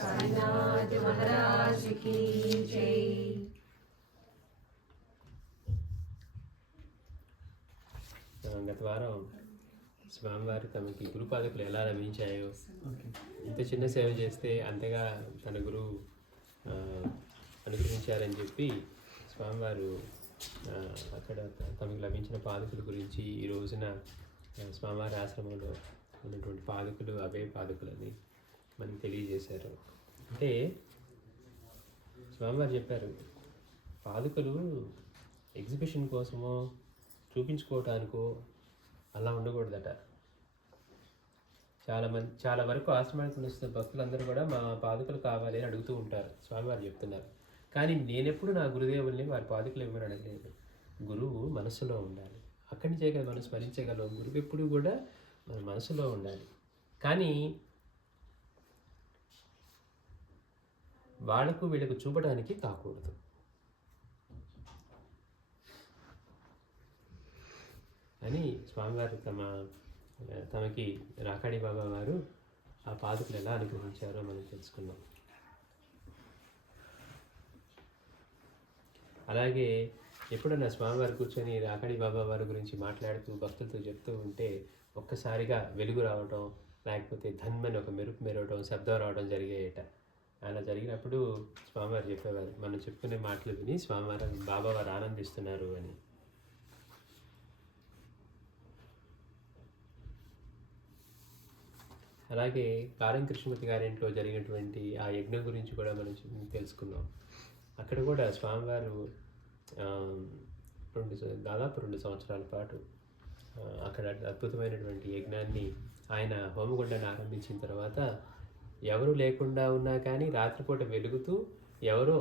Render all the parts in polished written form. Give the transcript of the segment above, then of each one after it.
साईनाथ महाराज की जय। గత వారం స్వామివారు తమకి గురుపాదకులు ఎలా లభించాయో, ఇంత చిన్న సేవ చేస్తే అంతగా తన గురువు అనుగ్రహించారని చెప్పి స్వామివారు అక్కడ తమకు లభించిన పాదకుల గురించి ఈ రోజున స్వామివారి ఆశ్రమంలో ఉన్నటువంటి పాదకులు అవే పాదకులని మనకి తెలియజేశారు. అంటే స్వామివారు చెప్పారు, పాదకులు ఎగ్జిబిషన్ కోసమో చూపించుకోవటానికో అలా ఉండకూడదట. చాలా వరకు ఆశ్రమానికి వస్తున్న భక్తులందరూ కూడా మా పాదుకలు కావాలి అని అడుగుతూ ఉంటారు. స్వామివారు చెప్తున్నారు, కానీ నేనెప్పుడు నా గురుదేవుల్ని వారి పాదుకలు ఇవ్వమని అడగలేదు. గురువు మనసులో ఉండాలి, అక్కడి నుంచే కదా మనం స్మరించగలం. గురువు ఎప్పుడు కూడా మన మనసులో ఉండాలి, కానీ వాళ్ళకు వీళ్ళకు చూపడానికి కాకూడదు అని స్వామివారు తమకి రాకాడి బాబా వారు ఆ పాదుకులు ఎలా అనుగ్రహించారో మనం తెలుసుకున్నాం. అలాగే ఎప్పుడన్నా స్వామివారు కూర్చొని రాకాడి బాబా వారి గురించి మాట్లాడుతూ భక్తులతో చెప్తూ ఉంటే ఒక్కసారిగా వెలుగు రావటం, లేకపోతే ధన్మని ఒక మెరుపు మెరవటం, శబ్దం రావడం జరిగేయట. అలా జరిగినప్పుడు స్వామివారు చెప్పేవారు, మనం చెప్పుకునే మాటలు విని స్వామివారు బాబా వారు ఆనందిస్తున్నారు అని. అలాగే కారం కృష్ణమూర్తి గారి ఇంట్లో జరిగినటువంటి ఆ యజ్ఞం గురించి కూడా మనం తెలుసుకున్నాం. అక్కడ కూడా స్వామివారు దాదాపు 2 సంవత్సరాల పాటు అక్కడ అద్భుతమైనటువంటి యజ్ఞాన్ని ఆయన హోమగుండాన్ని ఆరంభించిన తర్వాత ఎవరు లేకుండా ఉన్నా కానీ రాత్రిపూట వెలుగుతూ ఎవరో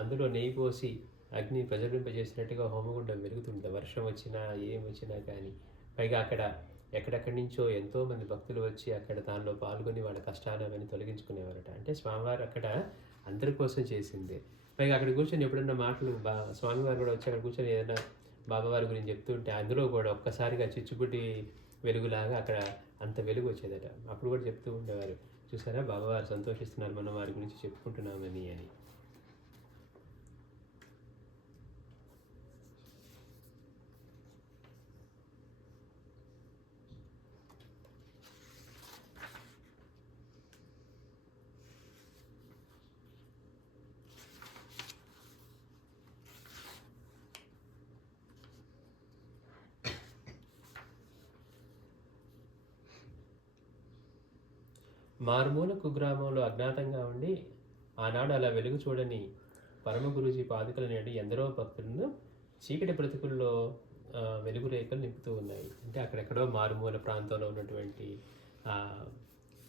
అందులో నెయ్యి పోసి అగ్ని ప్రజ్వలింపజేసినట్టుగా హోమగుండం వెలుగుతుంటుంది. వర్షం వచ్చినా ఏం వచ్చినా కానీ. పైగా అక్కడ ఎక్కడెక్కడి నుంచో ఎంతోమంది భక్తులు వచ్చి అక్కడ దానిలో పాల్గొని వాళ్ళ కష్టాలు అవన్నీ తొలగించుకునేవారట. అంటే స్వామివారు అక్కడ అందరి కోసం చేసిందే. పైగా అక్కడ కూర్చొని ఎప్పుడన్నా మాటలు స్వామివారు కూడా వచ్చి అక్కడ కూర్చొని ఏదైనా బాబావారి గురించి చెప్తుంటే అందులో కూడా ఒక్కసారిగా చిచ్చుబుడ్డి వెలుగులాగా అక్కడ అంత వెలుగు వచ్చేదట. అప్పుడు కూడా చెప్తూ ఉండేవారు, చూసారా బాబావారు సంతోషిస్తున్నారు మనం వారి గురించి చెప్పుకుంటున్నామని అని. మారుమూల కుగ్రామంలో అజ్ఞాతంగా ఉండి ఆనాడు అలా వెలుగు చూడని పరమ గురూజీ పాదుకల నేడు ఎందరో భక్తులను చీకటి బ్రతుకుల్లో వెలుగు రేఖలు నింపుతూ ఉన్నాయి. అంటే అక్కడెక్కడో మారుమూల ప్రాంతంలో ఉన్నటువంటి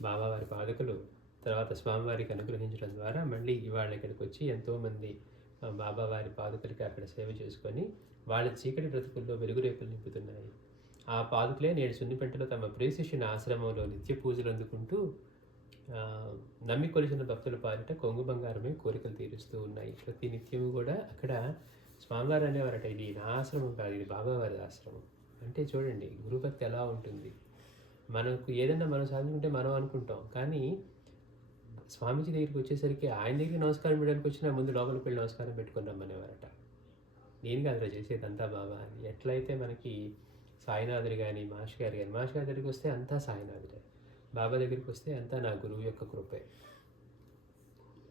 బాబావారి పాదుకలు తర్వాత స్వామివారికి అనుగ్రహించడం ద్వారా మళ్ళీ ఇవాళ ఇక్కడికి వచ్చి ఎంతోమంది బాబావారి పాదుకలకి అక్కడ సేవ చేసుకొని వాళ్ళ చీకటి బ్రతుకుల్లో వెలుగు రేఖలు నింపుతున్నాయి. ఆ పాదుకలే నేడు సున్నిపెంటలో తమ ప్రియశిష్యుని ఆశ్రమంలో నిత్య పూజలు అందుకుంటూ నమ్మి కొలిసిన భక్తుల పాలిట కొంగు బంగారమే కోరికలు తీరుస్తూ ఉన్నాయి. ప్రతి నిత్యము కూడా అక్కడ స్వామివారు అనేవారట, ఇది నా ఆశ్రమం కాదు, ఇది బాబావారి ఆశ్రమం. అంటే చూడండి గురుభక్తి ఎలా ఉంటుంది. మనకు ఏదన్నా మనం సాధించుకుంటే మనం అనుకుంటాం, కానీ స్వామీజీ దగ్గరికి వచ్చేసరికి ఆయన దగ్గర నమస్కారం పెట్టడానికి వచ్చినా ముందు లోపలికి వెళ్ళి నమస్కారం పెట్టుకుని రమ్మనేవారట. నేను కాదురా చేసేదంతా బాబా అని. ఎట్లయితే మనకి సాయినాథుడు కానీ మాస్టర్ గారు కానీ, మాస్టర్ గారి దగ్గరికి వస్తే అంతా సాయినాథుడే, బాబా దగ్గరికి వస్తే అంతా నా గురువు యొక్క కృపే.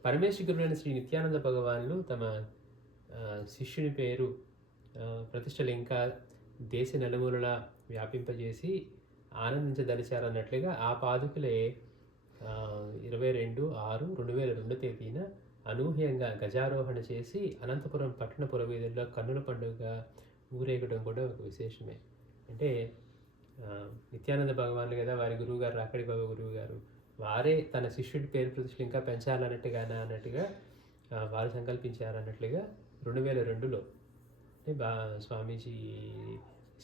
పరమేశ్వర గురువైన శ్రీ నిత్యానంద భగవానులు తమ శిష్యుని పేరు ప్రతిష్టలు ఇంకా దేశ నలుమూలలా వ్యాపింపజేసి ఆనందించదలిచారన్నట్లుగా ఆ పాదుకులే 22/6/2002 తేదీన అనూహ్యంగా గజారోహణ చేసి అనంతపురం పట్టణ పురవీధుల్లో కన్నుల పండుగ ఊరేగడం కూడా ఒక విశేషమే. అంటే నిత్యానంద భగవానులు కదా వారి గురువు గారు, రాకాడి బాబా గురువు గారు, వారే తన శిష్యుడి పేరు ప్రతిష్టలు ఇంకా పెంచాలన్నట్టుగా వారు సంకల్పించారన్నట్లుగా 2002లో అంటే స్వామీజీ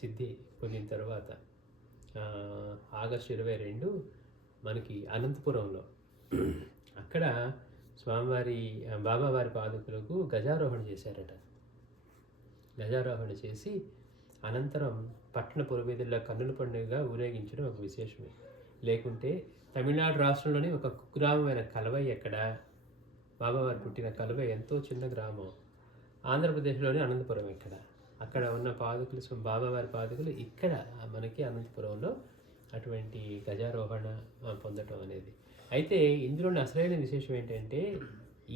సిద్ధి పొందిన తర్వాత ఆగస్టు 22 మనకి అనంతపురంలో అక్కడ స్వామివారి బాబావారి పాదుకులకు గజారోహణ చేశారట. గజారోహణ చేసి అనంతరం పట్టణ పురవీధుల్లో కన్నుల పండుగగా ఊరేగించడం ఒక విశేషమే. లేకుంటే తమిళనాడు రాష్ట్రంలోని ఒక కుగ్రామమైన కలవై ఎక్కడ, బాబావారు పుట్టిన కలవై ఎంతో చిన్న గ్రామం. ఆంధ్రప్రదేశ్లోని అనంతపురం ఎక్కడ, అక్కడ ఉన్న పాదుకులు బాబావారి పాదుకులు ఇక్కడ మనకి అనంతపురంలో అటువంటి గజారోహణ పొందటం అనేది. అయితే ఇందులోని అసలైన విశేషం ఏంటంటే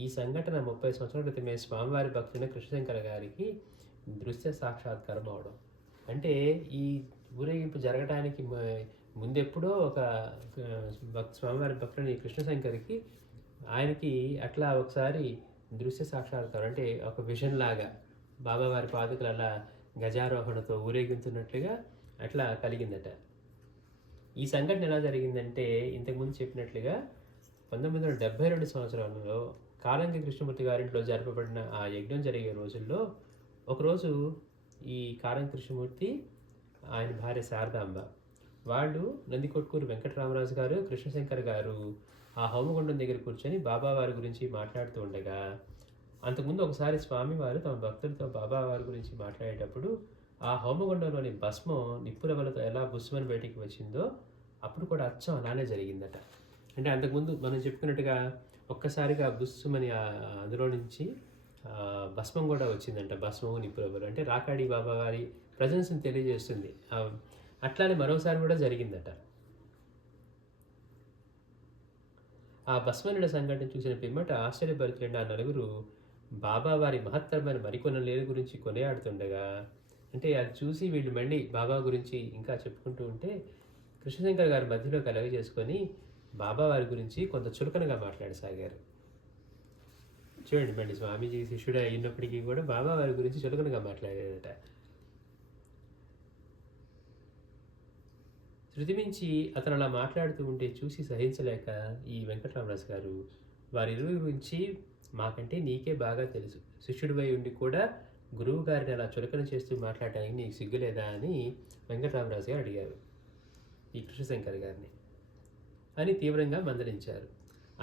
ఈ సంఘటన 30 సంవత్సరాల క్రితమే స్వామివారి భక్తుడైన కృష్ణశంకర గారికి దృశ్య సాక్షాత్కారం అవడం. అంటే ఈ ఊరేగింపు జరగడానికి ముందెప్పుడో ఒక స్వామివారి భక్తుడైన ఈ కృష్ణశంకర్కి ఆయనకి అట్లా ఒకసారి దృశ్య సాక్షాత్కారం అంటే ఒక విజన్ లాగా బాబావారి పాదుకలు అలా గజారోహణతో ఊరేగించున్నట్లుగా అట్లా కలిగిందట. ఈ సంఘటన ఎలా జరిగిందంటే ఇంతకుముందు చెప్పినట్లుగా 1972 సంవత్సరంలో కారంకి కృష్ణమూర్తి గారింట్లో జరపబడిన ఆ యజ్ఞం జరిగే రోజుల్లో ఒకరోజు ఈ కారంకి కృష్ణమూర్తి, ఆయన భార్య శారదాంబ, వాళ్ళు నందికొట్కూరు వెంకటరామరాజు గారు, కృష్ణశంకర్ గారు ఆ హోమగుండం దగ్గర కూర్చొని బాబావారి గురించి మాట్లాడుతూ ఉండగా, అంతకుముందు ఒకసారి స్వామివారు తమ భక్తులతో బాబావారి గురించి మాట్లాడేటప్పుడు ఆ హోమగుండంలోని భస్మం నిప్పురవలతో ఎలా బుస్మని బయటికి వచ్చిందో అప్పుడు కూడా అచ్చం అలానే జరిగిందట. అంటే అంతకుముందు మనం చెప్పుకున్నట్టుగా ఒక్కసారిగా బుస్సుమని అందులో నుంచి భస్మం కూడా వచ్చిందంట. భస్మము నిప్పురవలు అంటే రాకాడి బాబావారి ప్రజెన్స్ని తెలియజేస్తుంది. అట్లానే మరోసారి కూడా జరిగిందట. ఆ భస్మనుల సంఘటన చూసిన పిమ్మట ఆశ్చర్యపరుతున్న ఆ నలుగురు బాబావారి మహత్తరమైన మరికొన్న లేని గురించి కొనియాడుతుండగా, అంటే అది చూసి వీళ్ళు మళ్ళీ బాబా గురించి ఇంకా చెప్పుకుంటూ ఉంటే కృష్ణశంకర్ గారి మధ్యలో కలగ చేసుకొని బాబావారి గురించి కొంత చులకనగా మాట్లాడసాగారు. చూడండి, మళ్ళీ స్వామీజీ శిష్యుడు అయినప్పటికీ కూడా బాబావారి గురించి చులకనగా మాట్లాడారట. శృతిమించి అతను అలా మాట్లాడుతూ ఉంటే చూసి సహించలేక ఈ వెంకటరామరాజు గారు వారిరువురి గురించి మాకంటే నీకే బాగా తెలుసు, శిష్యుడివై ఉండి కూడా గురువు గారిని అలా చులకన చేస్తూ మాట్లాడడానికి నీకు సిగ్గులేదా అని వెంకటరామరాజు గారు అడిగారు ఈ కృష్ణశంకర్ గారిని అని తీవ్రంగా మందలించారు.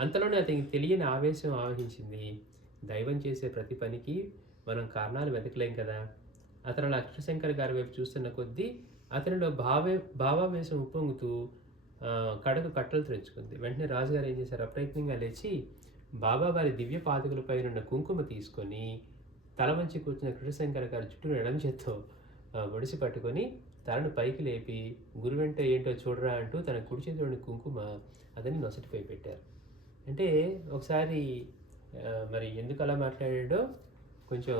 అంతలోనే అతనికి తెలియని ఆవేశం ఆవహించింది. దైవం చేసే ప్రతి పనికి మనం కారణాలు వెతకలేం కదా. అతను అలా కృష్ణశంకర్ గారి వైపు చూస్తున్న కొద్దీ అతనిలో భావావేశం ఉప్పొంగుతూ కడకు కట్టలు తెచ్చుకుంది. వెంటనే రాజుగారు ఏం చేశారు, అప్రయత్నంగా లేచి బాబావారి దివ్య పాదుకలపై ఉన్న కుంకుమ తీసుకొని తల వంచి కూర్చున్న కృష్ణశంకర్ గారి చుట్టూ ఎడమ చేత్తో ఒడిసి పట్టుకొని తలను పైకి లేపి గురువెంట ఏంటో చూడరా అంటూ తన కుడి చేతిలోని కుంకుమ అతన్ని నొసటిపై పెట్టారు. అంటే ఒకసారి మరి ఎందుకు అలా మాట్లాడాడో కొంచెం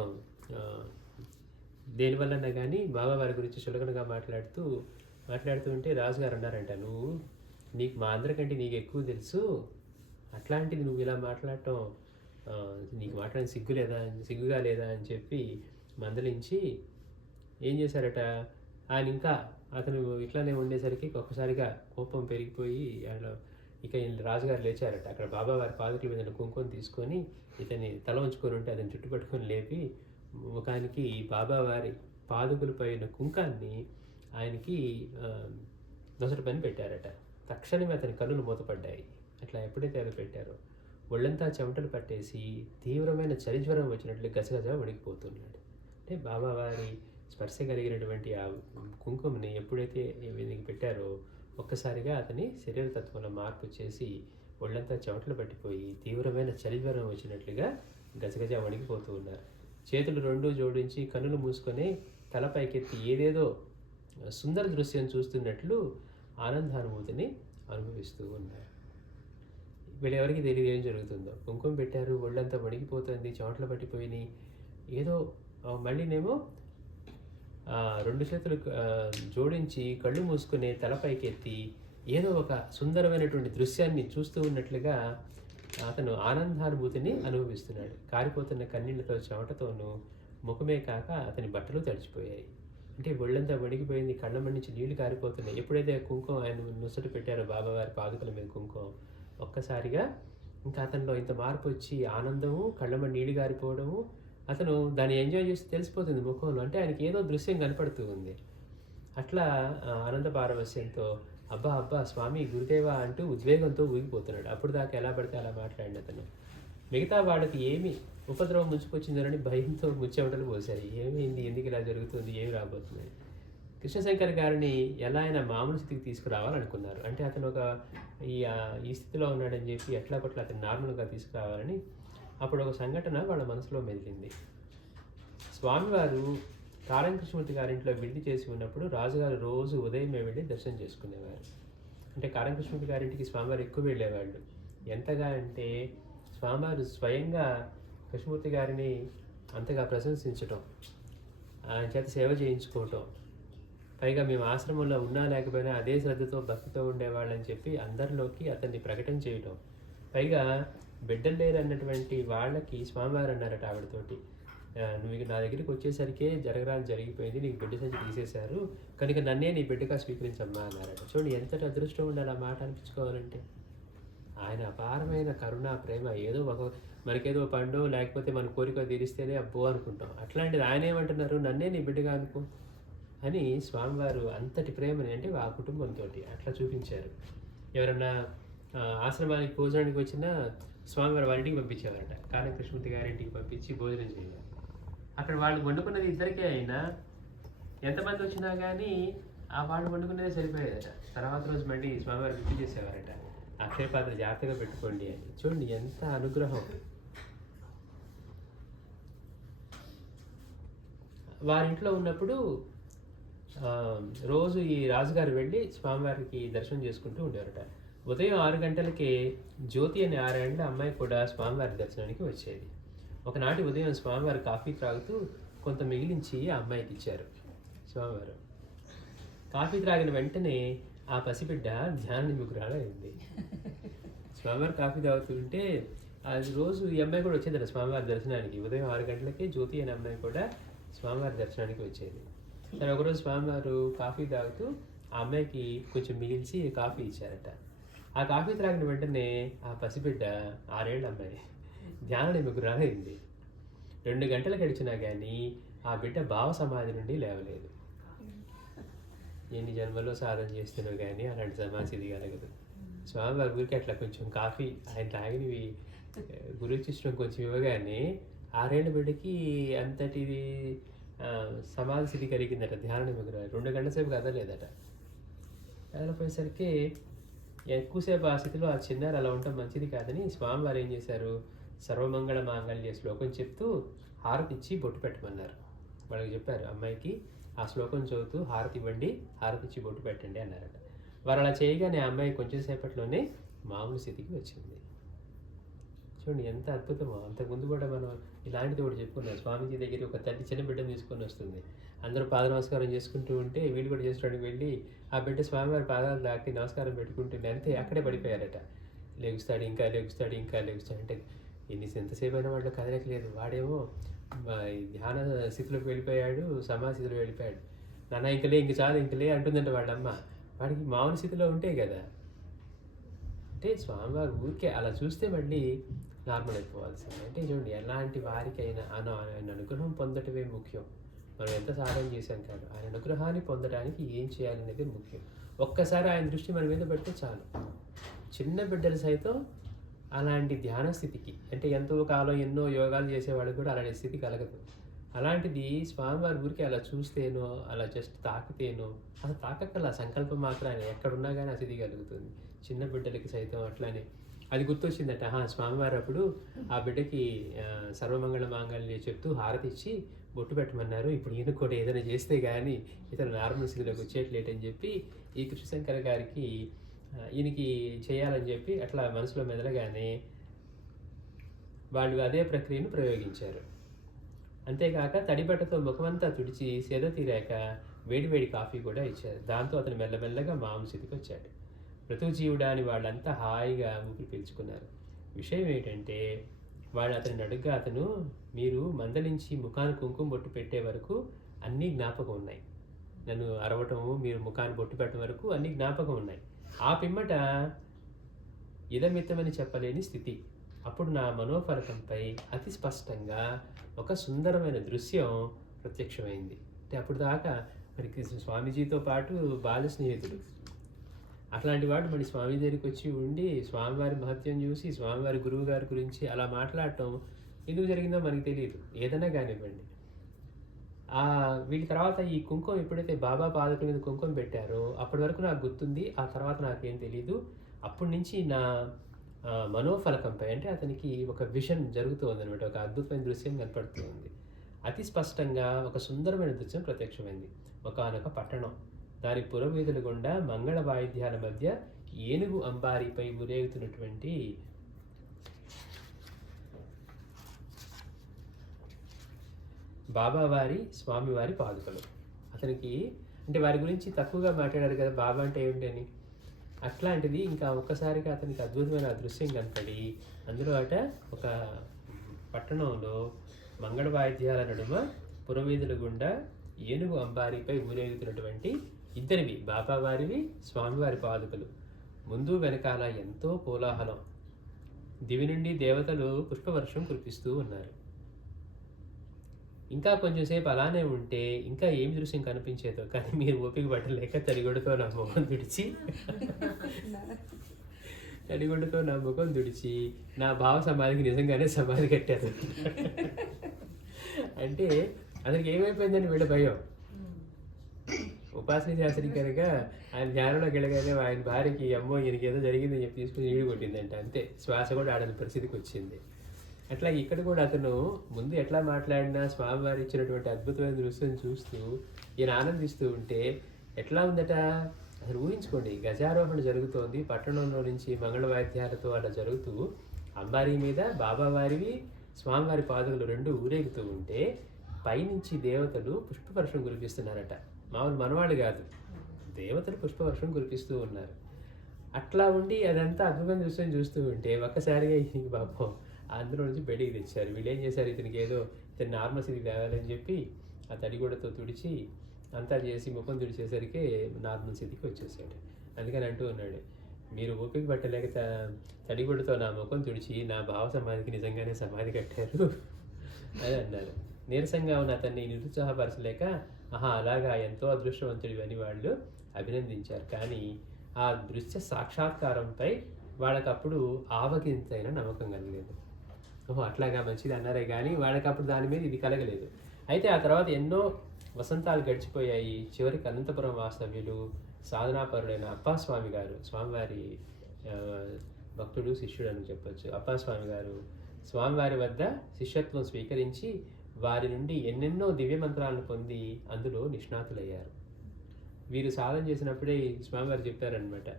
దేనివల్లన్నా కానీ బాబావారి గురించి చులకనగా మాట్లాడుతూ ఉంటే రాజుగారు అన్నారంట, నీకు మా అందరికంటే నీకు ఎక్కువ తెలుసు, అట్లాంటిది నువ్వు ఇలా మాట్లాడటం నీకు మాట్లాడిన సిగ్గుగా లేదా అని చెప్పి మందలించి ఏం చేశారట, ఆయన ఇంకా అతను ఇట్లానే ఉండేసరికి ఒక్కసారిగా కోపం పెరిగిపోయి ఇక రాజుగారు లేచారట. అక్కడ బాబావారి పాదుకల మీద కుంకుమ తీసుకొని ఇతన్ని తల ఉంచుకొని ఉంటే అతన్ని చుట్టుపట్టుకొని లేపి ముఖానికి బాబావారి పాదుకలపై ఉన్న కుంకాన్ని ఆయనకి నొసటి పని పెట్టారట. తక్షణమే అతని కన్నులు మూతపడ్డాయి. అట్లా ఎప్పుడైతే అది పెట్టారో ఒళ్ళంతా చెమటలు పట్టేసి తీవ్రమైన చలిజ్వరం వచ్చినట్లు గజగజ వణికిపోతున్నాడు. అంటే బాబావారి స్పర్శ కలిగినటువంటి ఆ కుంకుమని ఎప్పుడైతే వీరికి పెట్టారో ఒక్కసారిగా అతని శరీరతత్వంలో మార్పు చేసి ఒళ్ళంతా చెమటలు పట్టిపోయి తీవ్రమైన చలిజ్వరం వచ్చినట్లుగా గజగజ వణికిపోతూ ఉన్నారు. చేతులు రెండూ జోడించి కన్నులు మూసుకొని తలపైకెత్తి ఏదేదో సుందర దృశ్యం చూస్తున్నట్లు ఆనందానుభూతిని అనుభవిస్తూ ఉన్నారు. వీళ్ళెవరికి తెలియదు ఏం జరుగుతుందో. కుంకుమ పెట్టారు, ఒళ్ళంతా వణికిపోతుంది, చెమటలు పట్టిపోయినాయి. ఏదో మళ్ళీనేమో రెండు చేతులు జోడించి కళ్ళు మూసుకుని తలపైకి ఎత్తి ఏదో ఒక సుందరమైనటువంటి దృశ్యాన్ని చూస్తూ ఉన్నట్లుగా అతను ఆనందానుభూతిని అనుభవిస్తున్నాడు. కారిపోతున్న కన్నీళ్లతో చెమటతోనూ ముఖమే కాక అతని బట్టలు తడిచిపోయాయి. అంటే ఒళ్ళంతా వణికిపోయింది, కళ్ళ నుంచి నీళ్లు కారిపోతున్నాయి. ఎప్పుడైతే కుంకుమ ఆయన నుసట పెట్టారో బాబావారి పాదుకల మీద కుంకుమ, ఒక్కసారిగా ఇంకా అతనిలో ఇంత మార్పు వచ్చి ఆనందము, కళ్ళ నీళ్లు కారిపోవడము, అతను దాన్ని ఎంజాయ్ చేసి తెలిసిపోతుంది ముఖంలో. అంటే ఆయనకి ఏదో దృశ్యం కనపడుతూ ఉంది. అట్లా ఆనంద పారవస్యంతో అబ్బా స్వామి గురుదేవా అంటూ ఉద్వేగంతో ఊగిపోతున్నాడు. అప్పుడు దాకా ఎలా పడితే అలా మాట్లాడిన అతను మిగతా వాళ్ళకి ఏమి ఉపద్రవం ముంచుకొచ్చిందోనని భయంతో ముచ్చెమటలు పోసాయి. ఏమైంది, ఎందుకు ఇలా జరుగుతుంది, ఏమి రాబోతుంది. కృష్ణశంకర్ గారిని ఎలా అయినా మామూలు స్థితికి తీసుకురావాలనుకున్నారు. అంటే అతను ఒక ఈ స్థితిలో ఉన్నాడని చెప్పి ఎట్లా కొట్లా అతను నార్మల్గా తీసుకురావాలని అప్పుడు ఒక సంఘటన వాళ్ళ మనసులో మెదిలింది. స్వామివారు కారం కృష్ణమూర్తి గారింట్లో విడిది చేసి ఉన్నప్పుడు రాజుగారు రోజు ఉదయమే వెళ్ళి దర్శనం చేసుకునేవారు. అంటే కారం కృష్ణమూర్తి గారింటికి స్వామివారు ఎక్కువ వెళ్ళేవాళ్ళు. ఎంతగా అంటే స్వామివారు స్వయంగా కృష్ణమూర్తి గారిని అంతగా ప్రశంసించటం, ఆయన చేత సేవ చేయించుకోవటం, పైగా మేము ఆశ్రమంలో ఉన్నా లేకపోయినా అదే శ్రద్ధతో భక్తితో ఉండేవాళ్ళని చెప్పి అందరిలోకి అతన్ని ప్రకటన చేయటం, పైగా బిడ్డలు లేరు అన్నటువంటి వాళ్ళకి స్వామివారు అన్నారట ఆవిడతోటి, నువ్వు నా దగ్గరికి వచ్చేసరికే జరగరాని జరిగిపోయింది, నీకు బిడ్డ సంచి తీసేశారు కనుక నన్నే నీ బిడ్డగా స్వీకరించమ్మా అన్నారట. చూడండి ఎంతటి అదృష్టం ఉండాలి ఆ మాట అనిపించుకోవాలంటే. ఆయన అపారమైన కరుణ ప్రేమ. ఏదో మనకేదో పండు లేకపోతే మన కోరిక తీరిస్తేనే అబ్బో అనుకుంటాం. అట్లాంటిది ఆయన ఏమంటున్నారు, నన్నే నీ బిడ్డగా అనుకో అని స్వామివారు అంతటి ప్రేమని అంటే ఆ కుటుంబంతో అట్లా చూపించారు. ఎవరన్నా ఆశ్రమానికి భోజనానికి వచ్చినా స్వామివారు వారి ఇంటికి పంపించేవారట. కారం కృష్ణమూర్తి గారింటికి పంపించి భోజనం చేయాలి. అక్కడ వాళ్ళు వండుకున్నది ఇద్దరికే అయినా ఎంతమంది వచ్చినా కానీ ఆ వాళ్ళు వండుకునేదే సరిపోయేదట. తర్వాత రోజు మళ్ళీ స్వామివారు గుర్తు చేసేవారట, అక్షయ పాత్ర జాగ్రత్తగా పెట్టుకోండి అని. చూడండి ఎంత అనుగ్రహం. వారింట్లో ఉన్నప్పుడు రోజు ఈ రాజుగారు వెళ్ళి స్వామివారికి దర్శనం చేసుకుంటూ ఉండేవారట. ఉదయం 6 గంటలకే జ్యోతి అనే 6 ఏళ్ల అమ్మాయి కూడా స్వామివారి దర్శనానికి వచ్చేది. ఒకనాటి ఉదయం స్వామివారు కాఫీ త్రాగుతూ కొంత మిగిలించి ఆ అమ్మాయికి ఇచ్చారు స్వామివారు. కాఫీ త్రాగిన వెంటనే ఆ పసిబిడ్డ ధ్యాన నిమగ్నురాలైంది. స్వామివారు కాఫీ తాగుతుంటే అది రోజు ఈ అమ్మాయి కూడా వచ్చేదట స్వామివారి దర్శనానికి. ఉదయం 6 గంటలకే జ్యోతి అనే అమ్మాయి కూడా స్వామివారి దర్శనానికి వచ్చేది. సరే ఒకరోజు స్వామివారు కాఫీ తాగుతూ ఆ అమ్మాయికి కొంచెం మిగిల్చి కాఫీ ఇచ్చారట. ఆ కాఫీ త్రాగిన వెంటనే ఆ పసిబిడ్డ 6 ఏళ్ల అమ్మాయి ధ్యాన నిమగ్నురాలైంది. 2 గంటలు గడిచినా కానీ ఆ బిడ్డ భావ సమాధి నుండి లేవలేదు. ఎన్ని జన్మలో సాధన చేస్తున్నావు కానీ అలాంటి సమాధి కలగదు. స్వామివారి ఊరికి అట్లా కొంచెం కాఫీ ఆయన తాగినవి గురుచిష్టం కొంచెం ఇవ్వగానే 6 ఏళ్ల బిడ్డకి అంతటిది సమాధి స్థితి కలిగిందట. ధ్యాన నిమగ్నురాలు 2 గంటల సేపు కదలేదట. కదలపోయేసరికి ఎక్కువసేపు ఆ స్థితిలో ఆ చిన్నారి అలా ఉండటం మంచిది కాదని స్వామివారు ఏం చేశారు, సర్వమంగళ మాంగళ్య శ్లోకం చెప్తూ హారతి ఇచ్చి బొట్టు పెట్టమన్నారు. వాళ్ళకి చెప్పారు, అమ్మాయికి ఆ శ్లోకం చదువుతూ హారతి ఇవ్వండి, హారతి ఇచ్చి బొట్టు పెట్టండి అన్నారట. వారు అలా చేయగానే ఆ అమ్మాయి కొంచెం సేపట్లోనే మామూలు స్థితికి వచ్చింది. చూడండి ఎంత అద్భుతమో. అంతకుముందు కూడా మనం ఇలాంటిది కూడా చెప్పుకున్నాం. స్వామీజీ దగ్గర ఒక తల్లి చిన్న బిడ్డను తీసుకొని వస్తుంది. అందరూ పాద నమస్కారం చేసుకుంటూ ఉంటే వీళ్ళు కూడా చేసుకోవడానికి వెళ్ళి ఆ బిడ్డ స్వామివారి పాదాలు దాటి నమస్కారం పెట్టుకుంటుంది. అంతే అక్కడే పడిపోయారట. లెగుస్తాడు ఇంకా లెగుస్తాడు ఇంకా లెగుస్తాడు అంటే ఎంతసేపు అయినా వాళ్ళు కదలట్లేదు. వాడేమో ధ్యాన స్థితిలోకి వెళ్ళిపోయాడు, సమాధి స్థితిలో వెళ్ళిపోయాడు. నాన్న ఇంకలే ఇంక చాలు ఇంకలే అంటుందంట వాళ్ళమ్మ. వాడికి మామూలు స్థితిలో ఉంటే కదా. అంటే స్వామివారి ఊరికే అలా చూస్తే మళ్ళీ నార్మల్ అయిపోవాల్సింది. అంటే చూడండి ఎలాంటి వారికైనా ఆయన అనుగ్రహం పొందటమే ముఖ్యం. మనం ఎంత సాధన చేశాం కాదు, ఆయన అనుగ్రహాన్ని పొందడానికి ఏం చేయాలనేది ముఖ్యం. ఒక్కసారి ఆయన దృష్టి మన మీద పెడితే చాలు. చిన్న బిడ్డలు సైతం అలాంటి ధ్యాన స్థితికి అంటే ఎంతో కాలం ఎన్నో యోగాలు చేసేవాడు కూడా అలాంటి స్థితి కలగదు. అలాంటిది స్వామివారి ఊరికి అలా చూస్తేనో అలా జస్ట్ తాకితేనో అసలు తాకక్కల సంకల్పం మాత్రాన్ని ఎక్కడున్నా కానీ ఆ స్థితి కలుగుతుంది. చిన్న బిడ్డలకి సైతం అట్లానే అది గుర్తొచ్చిందట. స్వామివారు అప్పుడు ఆ బిడ్డకి సర్వమంగళ మాంగళ్య చెప్తూ హారతి ఇచ్చి బొట్టు పెట్టమన్నారు. ఇప్పుడు ఈయన కూడా ఏదైనా చేస్తే కానీ ఇతను నార్మల్ స్థితిలోకి వచ్చేట్లేటని చెప్పి ఈ కృష్ణశంకర్ గారికి ఈయనకి చేయాలని చెప్పి అట్లా మనసులో మెదలగానే వాళ్ళు అదే ప్రక్రియను ప్రయోగించారు. అంతేకాక తడిబట్టతో ముఖమంతా తుడిచి సేద తీరాక వేడివేడి కాఫీ కూడా ఇచ్చారు. దాంతో అతను మెల్లమెల్లగా మామూలు స్థితికి వచ్చాడు. పృథుజీవుడా అని వాళ్ళంతా హాయిగా ఊపిరి పీల్చుకున్నారు. విషయం ఏంటంటే వాళ్ళు అతన్ని అడుగ్గా అతను మీరు మందలించి ముఖాన్ని కుంకుమ బొట్టు పెట్టే వరకు అన్నీ జ్ఞాపకం ఉన్నాయి. నన్ను అరవటము మీరు ముఖాన్ని బొట్టు పెట్టడం వరకు అన్నీ జ్ఞాపకం ఉన్నాయి. ఆ పిమ్మట ఇదమిత్తమని చెప్పలేని స్థితి. అప్పుడు నా మనోఫలకంపై అతి స్పష్టంగా ఒక సుందరమైన దృశ్యం ప్రత్యక్షమైంది. అంటే అప్పుడు దాకా మరి స్వామీజీతో పాటు బాల్య స్నేహితుడు అట్లాంటి వాడు మరి స్వామి దగ్గరికి వచ్చి ఉండి స్వామివారి మహత్యం చూసి స్వామివారి గురువు గారి గురించి అలా మాట్లాడటం ఎందుకు జరిగిందో మనకు తెలియదు. ఏదైనా కానివ్వండి వీళ్ళ తర్వాత ఈ కుంకుమ ఎప్పుడైతే బాబా పాదకుల మీద కుంకుమ పెట్టారో అప్పటి వరకు నాకు గుర్తుంది. ఆ తర్వాత నాకేం తెలీదు. అప్పటి నుంచి నా మనోఫలకంపై అంటే అతనికి ఒక విజన్ జరుగుతూ ఉందనమాట. ఒక అద్భుతమైన దృశ్యం కనపడుతూ ఉంది. అతి స్పష్టంగా ఒక సుందరమైన దృశ్యం ప్రత్యక్షమైంది. ఒకానొక పట్టణం, దాని పురవీధుల గుండా మంగళ వాయిద్యాల మధ్య ఏనుగు అంబారీపై ఊరేగుతున్నటువంటి బాబావారి స్వామివారి పాదుకలు. అతనికి అంటే వారి గురించి తక్కువగా మాట్లాడారు కదా, బాబా అంటే ఏమిటి అని. అట్లాంటిది ఇంకా ఒక్కసారిగా అతనికి అద్భుతమైన దృశ్యం కనపడి, అందులో ఒక పట్టణంలో మంగళ వాయిద్యాల నడుమ పురవీధుల గుండా ఏనుగు అంబారీపై ఊరేగుతున్నటువంటి ఇద్దరివి, బాబావారివి, స్వామివారి పాదుకలు. ముందు వెనకాల ఎంతో కోలాహలం. దివి నుండి దేవతలు పుష్పవర్షం కురిపిస్తూ ఉన్నారు. ఇంకా కొంచెం సేపు అలానే ఉంటే ఇంకా ఏం దృశ్యం కనిపించేదో, కానీ మీరు ఓపిక పట్టలేక తడిగొడ్డుతో నా ముఖం తుడిచి నా భావ సమాధికి నిజంగానే సమాధి కట్టారు. అంటే అతనికి ఏమైపోయిందని వీళ్ళ భయం. ఉపాసన శాస్త్రి కనుక ఆయన ధ్యానంలోకి వెళ్ళగానే ఆయన భార్యకి అమ్మో ఈయనకి ఏదో జరిగిందని చెప్పి తీసుకుని నీళ్ళు కొట్టిందంట. అంతే, శ్వాస కూడా ఆడని పరిస్థితికి వచ్చింది. అట్లా ఇక్కడ కూడా అతను ముందు ఎట్లా మాట్లాడినా స్వామివారు ఇచ్చినటువంటి అద్భుతమైన దృశ్యం చూస్తూ ఈయన ఆనందిస్తూ ఉంటే ఎట్లా ఉందట అసలు ఊహించుకోండి. గజారోహణ జరుగుతోంది, పట్టణంలో నుంచి మంగళ వాయిద్యాలతో అలా జరుగుతూ అంబారీ మీద బాబావారివి స్వామివారి పాదుకలు రెండు ఊరేగుతూ ఉంటే పైనుంచి దేవతలు పుష్పవర్షం కురిపిస్తున్నారట. మామూలు మనవాళ్ళు కాదు, దేవతలు పుష్పవర్షం కురిపిస్తూ ఉన్నారు. అట్లా ఉండి అదంతా అద్భుతమైన దృశ్యం చూస్తూ ఉంటే ఒక్కసారిగా ఈ పాపం అందులో నుంచి బయటికి తెచ్చారు. వీళ్ళు ఏం చేశారు, ఇతనికి ఏదో ఇతను నార్మల్ స్థితికి తేవాలని చెప్పి ఆ తడిగూడతో తుడిచి అంతా చేసి ముఖం తుడిచేసరికి నార్మల్ స్థితికి వచ్చేసాడు. అందుకని అంటూ ఉన్నాడు, మీరు ఓపిక పట్టలేక తడిగూడతో నా ముఖం తుడిచి నా భావ సమాధికి నిజంగానే సమాధి కట్టారు అని అన్నారు. నీరసంగా ఉన్న అతన్ని నిరుత్సాహపరచలేక అలాగా ఎంతో అదృష్టవంతుడి అని వాళ్ళు అభినందించారు. కానీ ఆ దృశ్య సాక్షాత్కారంపై వాళ్ళకప్పుడు ఆవగింతైన నమ్మకం కలగలేదు. అట్లాగా మంచిది అన్నారే కానీ వాళ్ళకప్పుడు దాని మీద ఇది కలగలేదు. అయితే ఆ తర్వాత ఎన్నో వసంతాలు గడిచిపోయాయి. చివరికి అనంతపురం వాస్తవ్యులు సాధనాపరుడైన అప్పాస్వామి గారు, స్వామివారి భక్తుడు శిష్యుడు అని చెప్పొచ్చు, అప్పాస్వామి గారు స్వామివారి వద్ద శిష్యత్వం స్వీకరించి వారి నుండి ఎన్నెన్నో దివ్య మంత్రాలను పొంది అందులో నిష్ణాతులయ్యారు. వీరు సాధన చేసినప్పుడే స్వామివారు చెప్పారనమాట,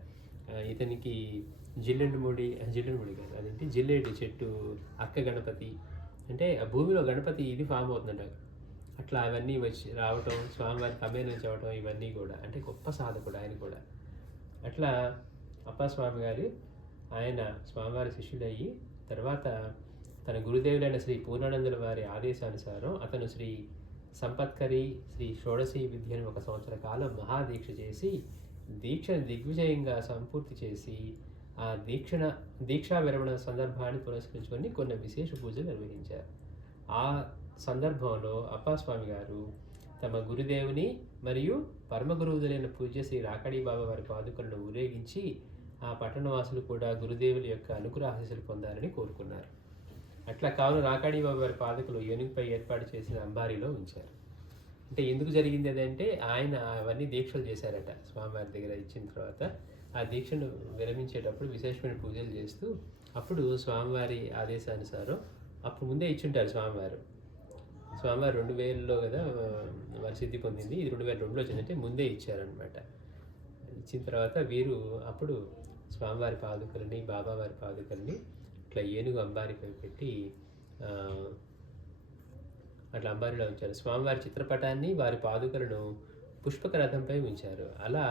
ఇతనికి జిల్లెండుముడి కాదు, అదేంటి జిల్లేడు చెట్టు అక్క గణపతి అంటే ఆ భూమిలో గణపతి ఇది ఫామ్ అవుతుందంట. అట్లా అవన్నీ వచ్చి రావటం, స్వామివారి కమేరు నుంచి అవటం, ఇవన్నీ కూడా అంటే గొప్ప సాధకుడు ఆయన కూడా. అట్లా అప్పాస్వామి గారు ఆయన స్వామివారి శిష్యుడయ్యి తర్వాత తన గురుదేవులైన శ్రీ పూర్ణానందుల వారి ఆదేశానుసారం అతను శ్రీ సంపత్కరి శ్రీ షోడశీ విద్యను 1 సంవత్సర కాలం మహాదీక్ష చేసి దీక్షను దిగ్విజయంగా సంపూర్తి చేసి ఆ దీక్షా విరమణ సందర్భాన్ని పురస్కరించుకొని కొన్ని విశేష పూజలు నిర్వహించారు. ఆ సందర్భంలో అప్పాస్వామి గారు తమ గురుదేవుని మరియు పరమ గురువులైన పూజ్య శ్రీ రాకాడి బాబా వారి పాదుకలను ఊరేగించి ఆ పట్టణవాసులు కూడా గురుదేవుల యొక్క అనుగ్రహాశీస్సులు పొందాలని కోరుకున్నారు. అట్లా కావున రాకాడి బాబా వారి పాదుకలు ఏనుగుపై ఏర్పాటు చేసిన అంబారీలో ఉంచారు. అంటే ఎందుకు జరిగింది అదంటే ఆయన అవన్నీ దీక్షలు చేశారట. స్వామివారి దగ్గర ఇచ్చిన తర్వాత ఆ దీక్షను విరమించేటప్పుడు విశేషమైన పూజలు చేస్తూ అప్పుడు స్వామివారి ఆదేశానుసారం అప్పుడు ముందే ఇచ్చుంటారు స్వామివారు 2000లో కదా వారి సిద్ధి పొందింది, ఇది 2002లో వచ్చిందంటే ముందే ఇచ్చారనమాట. ఇచ్చిన తర్వాత వీరు అప్పుడు స్వామివారి పాదుకల్ని బాబావారి పాదుకల్ని ఇట్లా ఏనుగు అంబారీపై పెట్టి అట్లా అంబారీలో ఉంచారు. స్వామివారి చిత్రపటాన్ని వారి పాదుకలను పుష్పక రథంపై ఉంచారు. అలా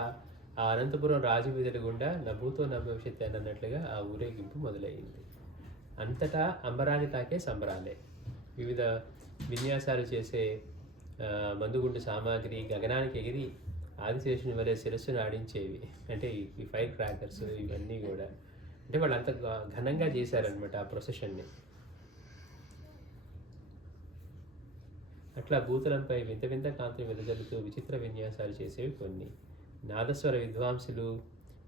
ఆ అనంతపురం రాజవీధుల గుండా నభూతో నభవిష్యత్ అన్నట్లుగా ఆ ఊరేగింపు మొదలైంది. అంతటా అంబరాన్ని తాకే సంబరాలే. వివిధ విన్యాసాలు చేసే మందుగుండు సామాగ్రి గగనానికి ఎగిరి ఆదిశేషుని వలె శిరస్సును ఆడించేవి. అంటే ఈ ఫైర్ క్రాకర్స్ ఇవన్నీ కూడా అంటే వాళ్ళు అంత ఘనంగా చేశారనమాట ఆ ప్రొసెషన్ని. అట్లా భూతలంపై వింత వింత కాంతిని వెదజల్లుతూ విచిత్ర విన్యాసాలు చేసేవి కొన్ని. నాదస్వర విద్వాంసులు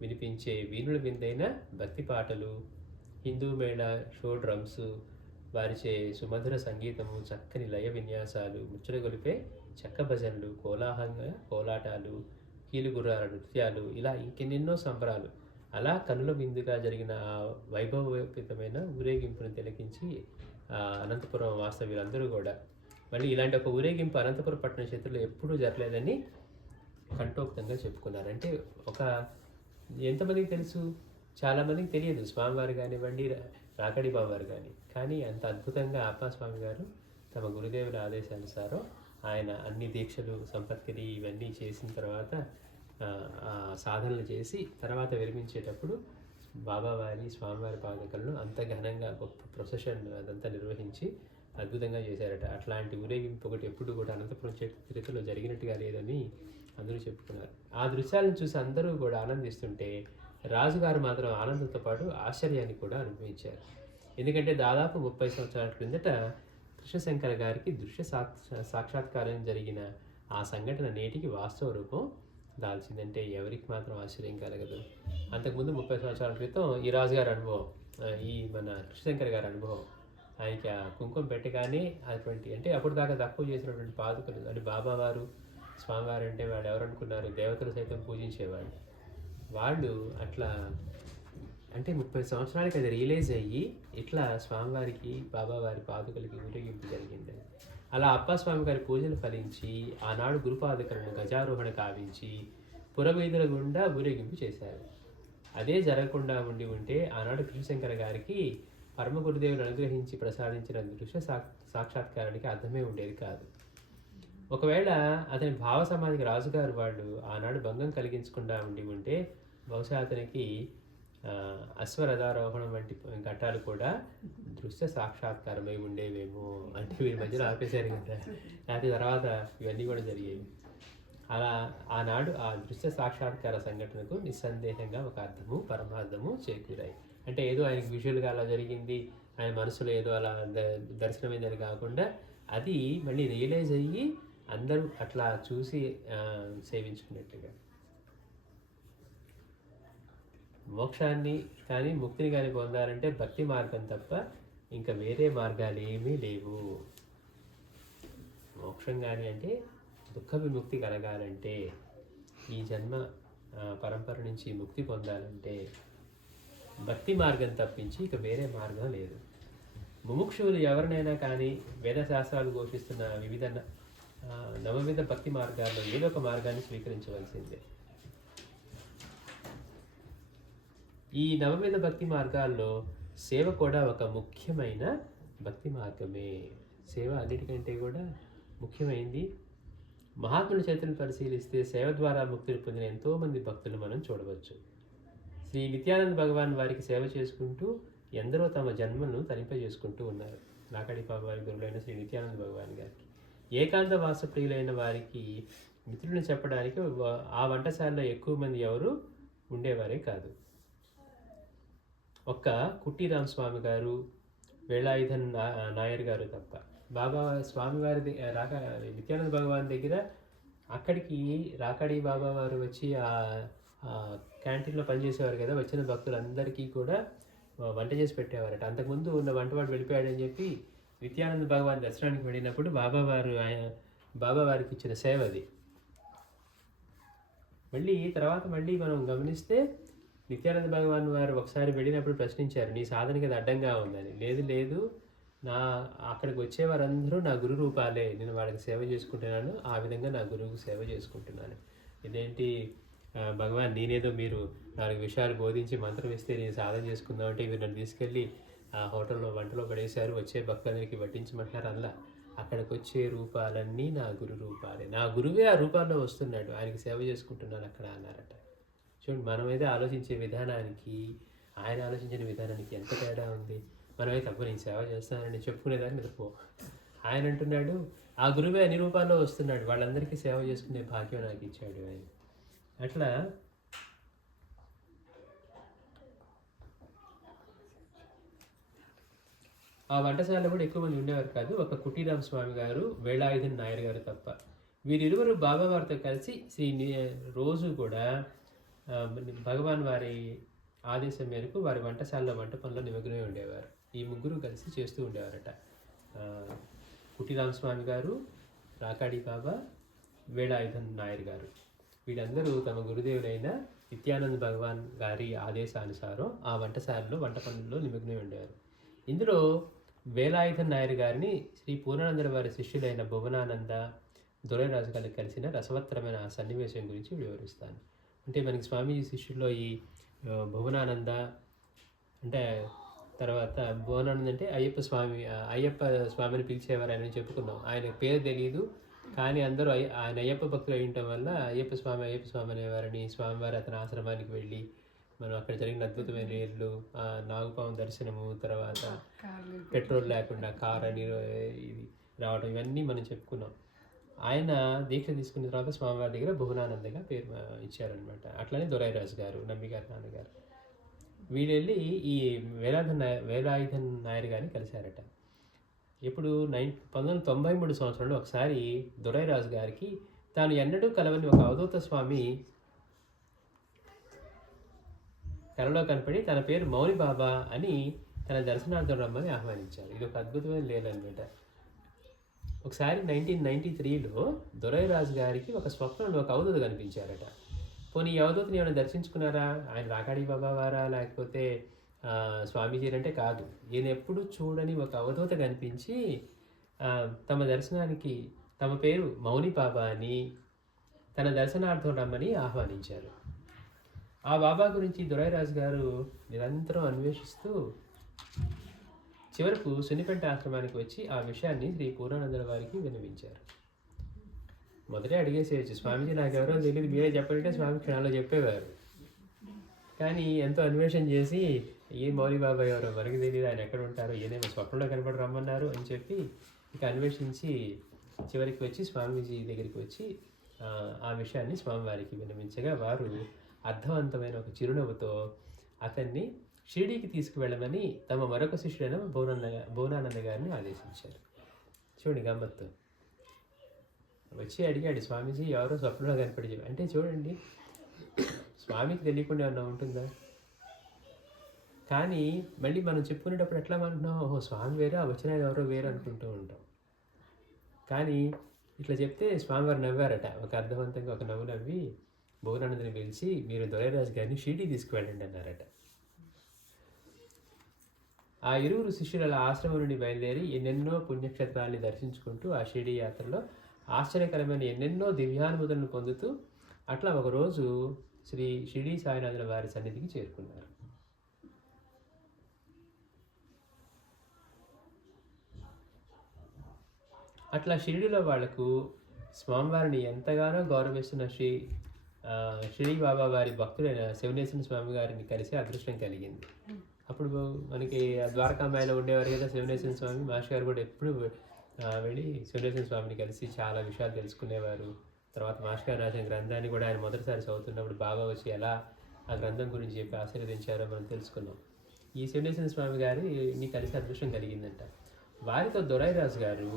వినిపించే వీణుల విందైన భక్తి పాటలు, హిందూ మేళ షో డ్రమ్స్, వారిచే సుమధుర సంగీతము, చక్కని లయ విన్యాసాలు ముచ్చటగొలిపే చెక్క భజనలు, కోలాటాలు, కీలుగుర్రాల నృత్యాలు, ఇలా ఇంకెన్నెన్నో సంబరాలు. అలా కనుల విందుగా జరిగిన ఆ వైభవోపేతమైన ఊరేగింపును తిలకించి అనంతపురం వాస్తవ్యులందరూ కూడా మళ్ళీ ఇలాంటి ఒక ఊరేగింపు అనంతపురం పట్టణ చరిత్రలో ఎప్పుడూ జరగలేదని కంఠోక్తంగా చెప్పుకున్నారు. అంటే ఒక ఎంతమందికి తెలుసు? చాలామందికి తెలియదు స్వామివారు కానివ్వండి, రాకడి బాబువారు కానీ అంత అద్భుతంగా అప్పాస్వామి గారు తమ గురుదేవుల ఆదేశానుసారం ఆయన అన్ని దీక్షలు సంపత్తిని ఇవన్నీ చేసిన తర్వాత సాధనలు చేసి తర్వాత విరమించేటప్పుడు బాబావారి స్వామివారి పాదకలను అంత ఘనంగా గొప్ప ప్రొసెషన్ అదంతా నిర్వహించి అద్భుతంగా చేశారట. అట్లాంటి ఊరేగింపు ఒకటి ఎప్పుడు కూడా అనంతపురం చరిత్రలో జరిగినట్టుగా లేదని అందరూ చెప్పుకున్నారు. ఆ దృశ్యాలను చూసి అందరూ కూడా ఆనందిస్తుంటే రాజుగారు మాత్రం ఆనందంతో పాటు ఆశ్చర్యాన్ని కూడా అనుభవించారు. ఎందుకంటే దాదాపు 30 సంవత్సరాల క్రిందట కృష్ణశంకర గారికి దృశ్య సాక్షాత్కారం జరిగిన ఆ సంఘటన నేటికి వాస్తవ రూపం దాల్చిందంటే ఎవరికి మాత్రం ఆశ్చర్యం కలగదు. అంతకుముందు 30 సంవత్సరాల క్రితం ఈ రాజుగారి అనుభవం, ఈ మన కృష్ణశంకర్ గారి అనుభవం, ఆయనకి ఆ కుంకుమ పెట్టగానే అటువంటి అంటే అప్పుడు దాకా తక్కువ చేసినటువంటి పాదుకలు అంటే బాబావారు స్వామివారు అంటే వాడు ఎవరనుకున్నారు? దేవతలు సైతం పూజించేవాడు. వాళ్ళు అట్లా అంటే 30 సంవత్సరాలకి అది రియలైజ్ అయ్యి ఇట్లా స్వామివారికి బాబావారి పాదుకలకి ఊరేగింపు జరిగింది. అలా అప్పాస్వామి గారి పూజలు ఫలించి ఆనాడు గురుపాదుకలను గజారోహణ కావించి పురవీధుల గుండా ఊరేగింపు చేశారు. అదే జరగకుండా ఉంటే ఆనాడు కృష్ణశంకర గారికి పరమ గురుదేవులు అనుగ్రహించి ప్రసాదించిన దృశ్య సాక్షాత్కారానికి అర్థమే ఉండేది కాదు. ఒకవేళ అతని భావ సమాధికి రాజుగారు వాళ్ళు ఆనాడు భంగం కలిగించకుండా ఉంటే బహుశా అతనికి అశ్వరథారోహణం వంటి ఘట్టాలు కూడా దృశ్య సాక్షాత్కారమై ఉండేవేమో. అంటే వీరి మధ్యలో ఆపేశారు కదా, లేకపోతే తర్వాత ఇవన్నీ కూడా జరిగేవి. అలా ఆనాడు ఆ దృశ్య సాక్షాత్కార సంఘటనకు నిస్సందేహంగా ఒక అర్థము పరమార్థము చేకూరాయి. అంటే ఏదో ఆయనకి విజువల్గా అలా జరిగింది, ఆయన మనసులో ఏదో అలా దర్శనమైందని కాకుండా అది మళ్ళీ రియలైజ్ అయ్యి అందరూ అట్లా చూసి సేవించుకున్నట్టుగా. మోక్షాన్ని కానీ ముక్తిని కానీ పొందాలంటే భక్తి మార్గం తప్ప ఇంకా వేరే మార్గాలు ఏమీ లేవు. మోక్షం కానీ అంటే దుఃఖ విముక్తి కలగాలంటే, ఈ జన్మ పరంపర నుంచి ముక్తి పొందాలంటే భక్తి మార్గం తప్పించి ఇక వేరే మార్గం లేదు. ముముక్షువులు ఎవరినైనా కానీ వేదశాస్త్రాలు ఘోషిస్తున్న వివిధ నవవిధ భక్తి మార్గాల్లో ఏదో ఒక మార్గాన్ని స్వీకరించవలసిందే. ఈ నవవిధ భక్తి మార్గాల్లో సేవ కూడా ఒక ముఖ్యమైన భక్తి మార్గమే. సేవ అన్నిటికంటే కూడా ముఖ్యమైనది. మహాత్ముల చరిత్రను పరిశీలిస్తే సేవ ద్వారా ముక్తిని పొందిన ఎంతోమంది భక్తులు మనం చూడవచ్చు. శ్రీ నిత్యానంద భగవాన్ వారికి సేవ చేసుకుంటూ ఎందరో తమ జన్మను తరింపజేసుకుంటూ ఉన్నారు. నాకడి బాబావారి గురువులైన శ్రీ నిత్యానంద భగవాన్ గారికి ఏకాంత వాసప్రియులైన వారికి మిత్రులను చెప్పడానికి ఆ వంటశాలలో ఎక్కువ మంది ఎవరు ఉండేవారే కాదు. ఒక్క కుట్టిరామ్ స్వామి గారు, వేళాయుధన్ నాయర్ గారు తప్ప. బాబా స్వామివారి నిత్యానంద భగవాన్ దగ్గర అక్కడికి రాకడి బాబా వారు వచ్చి ఆ క్యాంటీన్లో పనిచేసేవారు కదా, వచ్చిన భక్తులందరికీ కూడా వంట చేసి పెట్టేవారట. అంతకుముందు ఉన్న వంటవాడు వెళ్ళిపోయాడని చెప్పి నిత్యానంద భగవాన్ దర్శనానికి వెళ్ళినప్పుడు బాబావారికి ఇచ్చిన సేవ అది. మళ్ళీ మనం గమనిస్తే నిత్యానంద భగవాన్ వారు ఒకసారి వెళ్ళినప్పుడు ప్రశ్నించారు, నీ సాధనకి అది అడ్డంగా ఉందని. లేదు, అక్కడికి వచ్చేవారందరూ నా గురు రూపాలే, నేను వాళ్ళకి సేవ చేసుకుంటున్నాను, ఆ విధంగా నా గురువుకు సేవ చేసుకుంటున్నాను. ఇదేంటి భగవాన్, నేనేదో మీరు 4 విషయాలు బోధించి మంత్రం ఇస్తే నేను సాధన చేసుకుందాం అంటే మీరు నన్ను తీసుకెళ్ళి ఆ హోటల్లో వంటలో పడేశారు, వచ్చే భక్తులకి వడ్డించమంటున్నారు. అలా అక్కడికి వచ్చే రూపాలన్నీ నా గురు రూపాలే, నా గురువే ఆ రూపాల్లో వస్తున్నాడు, ఆయనకి సేవ చేసుకుంటున్నాను అక్కడ అన్నారట. చూడండి, మనమైతే ఆలోచించే విధానానికి ఆయన ఆలోచించిన విధానానికి ఎంత తేడా ఉంది. మనమైతే అప్పుడు నేను సేవ చేస్తానని చెప్పుకునేదాన్ని నిద్రపో. ఆయన అంటున్నాడు ఆ గురువే అన్ని రూపాల్లో వస్తున్నాడు, వాళ్ళందరికీ సేవ చేసుకునే భాగ్యం నాకు ఇచ్చాడు ఆయన. అట్లా ఆ వంటశాలలో కూడా ఎక్కువ మంది ఉండేవారు కాదు. ఒక కుట్టిరామ్ స్వామి గారు, వేళాయుధన్ నాయర్ గారు తప్ప. వీరిరువురు బాబావారితో కలిసి రోజు కూడా భగవాన్ వారి ఆదేశం మేరకు వారి వంటశాలలో వంట పనుల్లో నిమగ్నమై ఉండేవారు. ఈ ముగ్గురు కలిసి చేస్తూ ఉండేవారట. కుట్టిరామ్ స్వామి గారు, రాకాడి బాబా, వేలాయుధన్ నాయర్ గారు. వీళ్ళందరూ తమ గురుదేవులైన నిత్యానంద భగవాన్ గారి ఆదేశానుసారం ఆ వంటశాలలో వంట పనుల్లో నిమగ్నమై ఉండేవారు. ఇందులో వేలాయుధన్ నాయర్ గారిని శ్రీ పూర్ణానంద వారి శిష్యులైన భువనానంద, దొరైరాజు గారికి కలిసిన రసవత్తరమైన ఆ సన్నివేశం గురించి వివరిస్తాను. అంటే మనకి స్వామీజీ శిష్యుల్లో ఈ భువనానంద అంటే తర్వాత భువనానంద అంటే అయ్యప్ప స్వామిని పిలిచేవారు ఆయన చెప్పుకున్నాం. ఆయన పేరు తెలియదు కానీ అందరూ ఆయన అయ్యప్ప భక్తులు అయి ఉండటం వల్ల అయ్యప్ప స్వామి అనేవారని, స్వామివారి అతని ఆశ్రమానికి వెళ్ళి మనం అక్కడ జరిగిన అద్భుతమైన నీళ్ళు, నాగుపాము దర్శనము, తర్వాత పెట్రోల్ లేకుండా కార్ అని ఇది రావడం, ఇవన్నీ మనం చెప్పుకున్నాం. ఆయన దీక్ష తీసుకున్న తర్వాత స్వామివారి దగ్గర భువనానందగా పేరు ఇచ్చారనమాట. అట్లనే దొరైరాజు గారు, నమ్మిగారి నాన్నగారు వీళ్ళెళ్ళి ఈ వేలాయుధన్ నాయర్ గారిని కలిశారట. ఇప్పుడు 1993 సంవత్సరంలో ఒకసారి దొరైరాజు గారికి తాను ఎన్నడూ కలవని ఒక అవధూత స్వామి కలలో కనపడి తన పేరు మౌని బాబా అని తన దర్శనార్థం రమ్మని ఆహ్వానించారు. ఇది ఒక అద్భుతమైన లేదనమాట. ఒకసారి 1993లో దొరైరాజు గారికి ఒక స్వప్నంలో ఒక అవధూత కనిపించారట. పోనీ ఈ అవధూతని ఏమైనా దర్శించుకున్నారా? ఆయన రాకాడి బాబా వారా లేకపోతే స్వామీజీ అంటే కాదు. ఈయన ఎప్పుడు చూడని ఒక అవధూత కనిపించి తమ దర్శనానికి తమ పేరు మౌని బాబా అని తన దర్శనార్థం రమ్మని ఆహ్వానించారు. ఆ బాబా గురించి దొరైరాజు గారు నిరంతరం అన్వేషిస్తూ చివరకు సున్నిపెంట ఆశ్రమానికి వచ్చి ఆ విషయాన్ని శ్రీ పూర్ణానంద వారికి విన్నవించారు. మొదటే అడిగేసేయచ్చు, స్వామీజీ నాకు ఎవరో తెలియదు మీరే చెప్పంటే స్వామి క్షణాల్లో చెప్పేవారు. కానీ ఎంతో అన్వేషణ చేసి ఏ మౌలి బాబా ఎవరో మనకి తెలియదు, ఆయన ఎక్కడ ఉంటారో, ఏదేమో స్వప్నంలో కనపడి రమ్మన్నారు అని చెప్పి ఇక అన్వేషించి చివరికి వచ్చి స్వామీజీ దగ్గరికి వచ్చి ఆ విషయాన్ని స్వామివారికి విన్నవించగా వారు అర్థవంతమైన ఒక చిరునవ్వుతో అతన్ని షిరిడీకి తీసుకువెళ్ళమని తమ మరొక శిష్యుడైన భువనానంద గారిని ఆదేశించారు. చూడండి గమ్మత్తు. వచ్చి అడిగాడు, స్వామీజీ ఎవరో స్వప్నంలో కనపడి అంటే చూడండి, స్వామికి తెలియకుండా ఏమన్నా ఉంటుందా? కానీ మళ్ళీ మనం చెప్పుకునేటప్పుడు ఎట్లా అనుకుంటున్నాం, ఓహో స్వామి వేరే, ఆ వచ్చిన ఎవరో వేరే అనుకుంటూ ఉంటాం. కానీ ఇట్లా చెప్తే స్వామివారు నవ్వారట. ఒక అర్థవంతంగా ఒక నవ్వు నవ్వి భువనానందని పిలిచి మీరు దొరైరాజు గారిని షిరిడీ తీసుకువెళ్ళండి అన్నారట. ఆ ఇరువురు శిష్యుల ఆశ్రమం నుండి బయలుదేరి ఎన్నెన్నో పుణ్యక్షేత్రాన్ని దర్శించుకుంటూ ఆ షిరిడీ యాత్రలో ఆశ్చర్యకరమైన ఎన్నెన్నో దివ్యానుభూతులను పొందుతూ అట్లా ఒకరోజు శ్రీ షిరిడీ సాయినాథుల వారి సన్నిధికి చేరుకున్నారు. అట్లా షిరిడీలో వాళ్లకు స్వామివారిని ఎంతగానో గౌరవిస్తున్న షిరిడీ బాబా వారి భక్తులైన శివనేశ్వర స్వామి గారిని కలిసి అదృష్టం కలిగింది. అప్పుడు మనకి ద్వారకామాయిలో ఉండేవారు కదా శివనేశ్వర స్వామి, మాస్టర్ గారు కూడా ఎప్పుడు వెళ్ళి శివనేశ్వర స్వామిని కలిసి చాలా విషయాలు తెలుసుకునేవారు. తర్వాత మాస్టర్ గారు రాసిన గ్రంథాన్ని కూడా ఆయన మొదటిసారి చదువుతున్నప్పుడు బాబా వచ్చి ఎలా ఆ గ్రంథం గురించి చెప్పి ఆశీర్వదించారో మనం తెలుసుకున్నాం. ఈ శివనేశ్వర స్వామి గారిని కలిసి అదృష్టం కలిగిందంట. వారితో దొరైరాజు గారు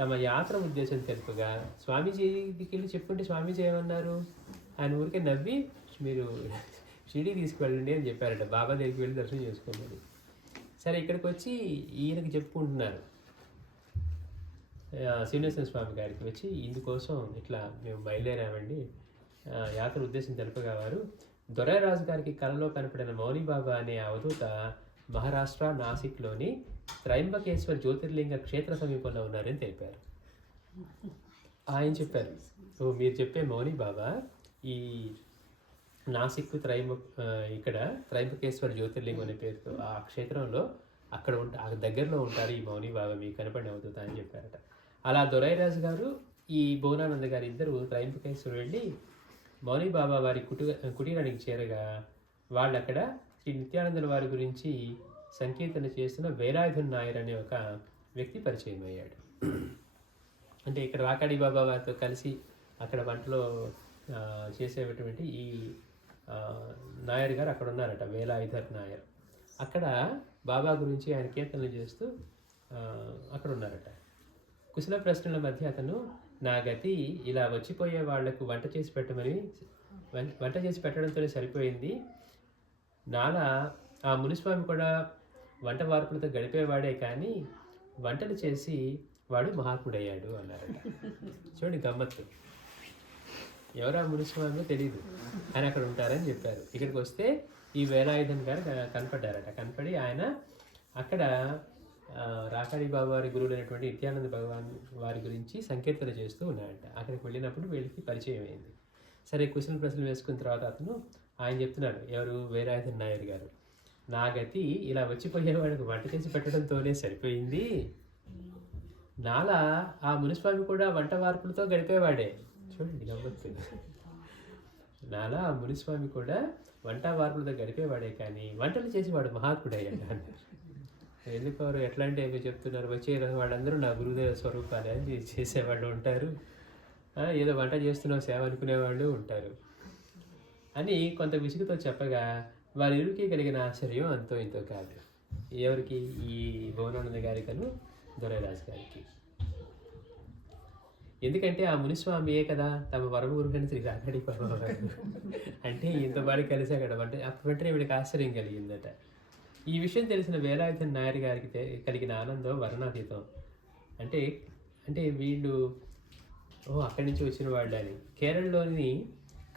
తమ యాత్ర ఉద్దేశం తెలుపుగా స్వామీజీకి వెళ్ళి చెప్పుకుంటే స్వామీజీ ఏమన్నారు, ఆయన ఊరికే నవ్వి మీరు షిరిడీ తీసుకువెళ్ళండి అని చెప్పారట. బాబా దగ్గరికి వెళ్ళి దర్శనం చేసుకోమని. సరే ఇక్కడికి వచ్చి ఈయనకి చెప్పుకుంటున్నారు, శ్రీనివాస స్వామి గారికి వచ్చి ఇందుకోసం ఇట్లా మేము బయలుదేరామండి, యాత్ర ఉద్దేశం తెలుపగా వారు దొరైరాజు గారికి కలలో కనపడిన మౌని బాబా అనే అవధూత మహారాష్ట్ర నాసిక్లోని త్రయంబకేశ్వర్ జ్యోతిర్లింగ క్షేత్ర సమీపంలో ఉన్నారని తెలిపారు. ఆయన చెప్పారు, ఓ మీరు చెప్పే మౌని బాబా ఈ నాసిక్ ఇక్కడ త్రయంబకేశ్వర్ జ్యోతిర్లింగం అనే పేరుతో ఆ క్షేత్రంలో అక్కడ ఆ దగ్గరలో ఉంటారు ఈ మౌని బాబా మీకు కనపడిన అవధూత అని చెప్పారట. అలా దొరైరాజు గారు ఈ భువనానంద గారు ఇద్దరు త్రయంబకేశ్వర్ వెళ్ళి మౌని బాబా వారి కుటీరానికి చేరగా వాళ్ళు అక్కడ శ్రీ నిత్యానందుల వారి గురించి సంకీర్తన చేస్తున్న వేలాయుధన్ నాయర్ అనే ఒక వ్యక్తి పరిచయం అయ్యాడు. అంటే ఇక్కడ రాకాడి బాబా వారితో కలిసి అక్కడ వంటలో చేసేటువంటి ఈ నాయర్ గారు అక్కడ ఉన్నారట, వేలాయుధర్ నాయర్. అక్కడ బాబా గురించి ఆయన కీర్తనలు చేస్తూ అక్కడ ఉన్నారట. కుశల ప్రశ్నల మధ్య అతను నా గతి ఇలా వచ్చిపోయే వాళ్లకు వంట చేసి పెట్టడంతోనే సరిపోయింది, నాలా ఆ మునిస్వామి కూడా వంట వార్పులతో గడిపేవాడే కానీ వంటలు చేసి వాడు మహాత్ముడయ్యాడు అన్నారట. చూడండి గమ్మత్తు. ఎవరా మునిస్వామి తెలియదు, ఆయన అక్కడ ఉంటారని చెప్పారు. ఇక్కడికి వస్తే ఈ వేలాయుధన్ గారు కనపడ్డారట. కనపడి ఆయన అక్కడ రాకాడి బాబు వారి గురువులైనటువంటి నిత్యానంద భగవాన్ వారి గురించి సంకీర్తన చేస్తూ ఉన్నాడంట. అక్కడికి వెళ్ళినప్పుడు వీళ్ళకి పరిచయం అయింది. సరే కుశల ప్రశ్నలు వేసుకున్న తర్వాత అతను ఆయన చెప్తున్నాడు, ఎవరు వేలాయుధన్ నాయర్ గారు, నా గతి ఇలా వచ్చిపోయేవాడికి వంట చేసి పెట్టడంతోనే సరిపోయింది, నాలా ఆ మునిస్వామి కూడా వంట వార్పులతో గడిపేవాడే. చూడండి గమ్మత్తు. నాలా ఆ మునిస్వామి కూడా వంట వార్పులతో గడిపేవాడే కానీ వంటలు చేసి వాడు మహాత్ముడయ్యాడు అన్నారు. ఎందుకు ఎట్లాంటి ఏమి చెప్తున్నారు, వచ్చే వాళ్ళందరూ నా గురుదేవ స్వరూపాలే అని చేసేవాళ్ళు ఉంటారు, ఏదో వంట చేస్తున్నావు సేవ అనుకునేవాళ్ళు ఉంటారు అని కొంత విసుగుతో చెప్పగా వారిరుకి కలిగిన ఆశ్చర్యం అంతో ఇంతో కాదు. ఎవరికి? ఈ భువనానంద గారికను దొరైరాజు గారికి. ఎందుకంటే ఆ మునిస్వామియే కదా తమ వరమగురుడని శ్రీ రాకాడి బాబా వారు. అంటే ఇంతవాడి కలిసి అక్కడ అంటే వెంటనే వీడికి ఆశ్చర్యం కలిగిందట. ఈ విషయం తెలిసిన వేలాయుధన్ నాయర్ గారికి కలిగిన ఆనందం వర్ణాతీతం. అంటే అంటే వీళ్ళు అక్కడి నుంచి వచ్చిన వాళ్ళు అని. కేరళలోని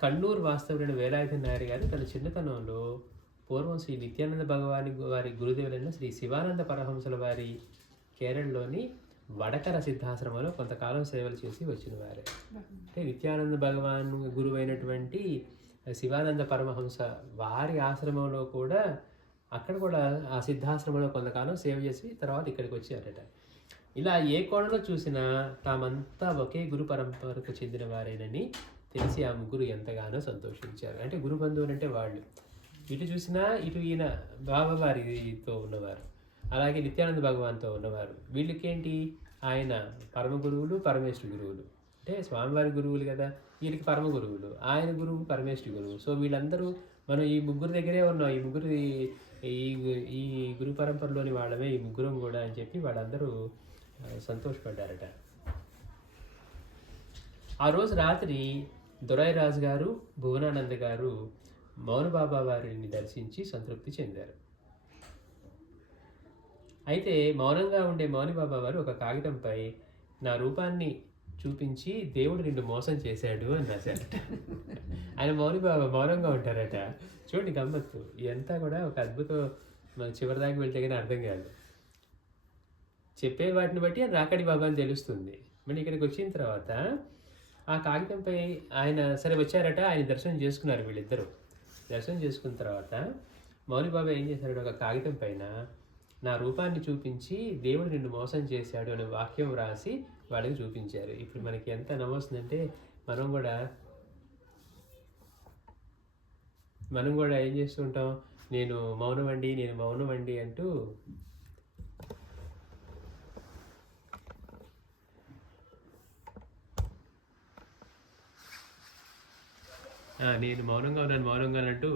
కన్నూరు వాస్తవుడైన వేలాయుధన్ నాయర్ గారు తన చిన్నతనంలో పూర్వం శ్రీ నిత్యానంద భగవాని వారి గురుదేవులైన శ్రీ శివానంద పరహంసుల వారి కేరళలోని వడకర సిద్ధాశ్రమంలో కొంతకాలం సేవలు చేసి వచ్చిన వారే. అంటే నిత్యానంద భగవాన్ గురువు అయినటువంటి శివానంద పరమహంస వారి ఆశ్రమంలో కూడా అక్కడ కూడా ఆ సిద్ధాశ్రమంలో కొంతకాలం సేవ చేసి తర్వాత ఇక్కడికి వచ్చారట. ఇలా ఏ కోణంలో చూసినా తామంతా ఒకే గురు పరంపరకు చెందిన వారేనని తెలిసి ఆ ముగ్గురు ఎంతగానో సంతోషించారు. అంటే గురు బంధువులు అంటే వాళ్ళు. ఇటు చూసినా ఇటు ఈయన బాబావారితో ఉన్నవారు, అలాగే నిత్యానంద భగవాన్తో ఉన్నవారు. వీళ్ళకేంటి, ఆయన పరమ గురువులు, పరమేశ్వరి గురువులు. అంటే స్వామివారి గురువులు కదా, వీళ్ళకి పరమ గురువులు, ఆయన గురువు పరమేశ్వరి గురువు. సో వీళ్ళందరూ మనం ఈ ముగ్గురు దగ్గరే ఉన్నాం, ఈ ముగ్గురు ఈ గురు పరంపరలోని వాళ్ళమే ఈ ముగ్గురం కూడా అని చెప్పి వాళ్ళందరూ సంతోషపడ్డారట. ఆ రోజు రాత్రి దొరైరాజు గారు, భువనానంద గారు మౌనబాబా వారిని దర్శించి సంతృప్తి చెందారు. అయితే మౌనంగా ఉండే మౌనిబాబా వారు ఒక కాగితంపై నా రూపాన్ని చూపించి దేవుడు నిన్ను మోసం చేశాడు అని రాశారట. ఆయన మౌనిబాబా మౌనంగా ఉంటారట. చూడండి గమ్మత్తు. ఇదంతా కూడా ఒక అద్భుతం. మన చివరిదాకా వెళ్తే కానీ అర్థం కాదు. చెప్పే వాటిని బట్టి రాకాడి బాబా అని తెలుస్తుంది. మళ్ళీ ఇక్కడికి వచ్చిన తర్వాత ఆ కాగితంపై ఆయన సరే వచ్చారట, ఆయన దర్శనం చేసుకున్నారు వీళ్ళిద్దరూ. దర్శనం చేసుకున్న తర్వాత మౌనిబాబా ఏం చేశారట, ఒక కాగితం పైన నా రూపాన్ని చూపించి దేవుడు నిన్ను మోసం చేశాడు అనే వాక్యం రాసి వాళ్ళకి చూపించారు. ఇప్పుడు మనకి ఎంత నవ్వొస్తుందంటే మనం కూడా ఏం చేస్తూ ఉంటాం, నేను మౌనమండి అంటూ నేను మౌనంగా ఉన్నాను అంటూ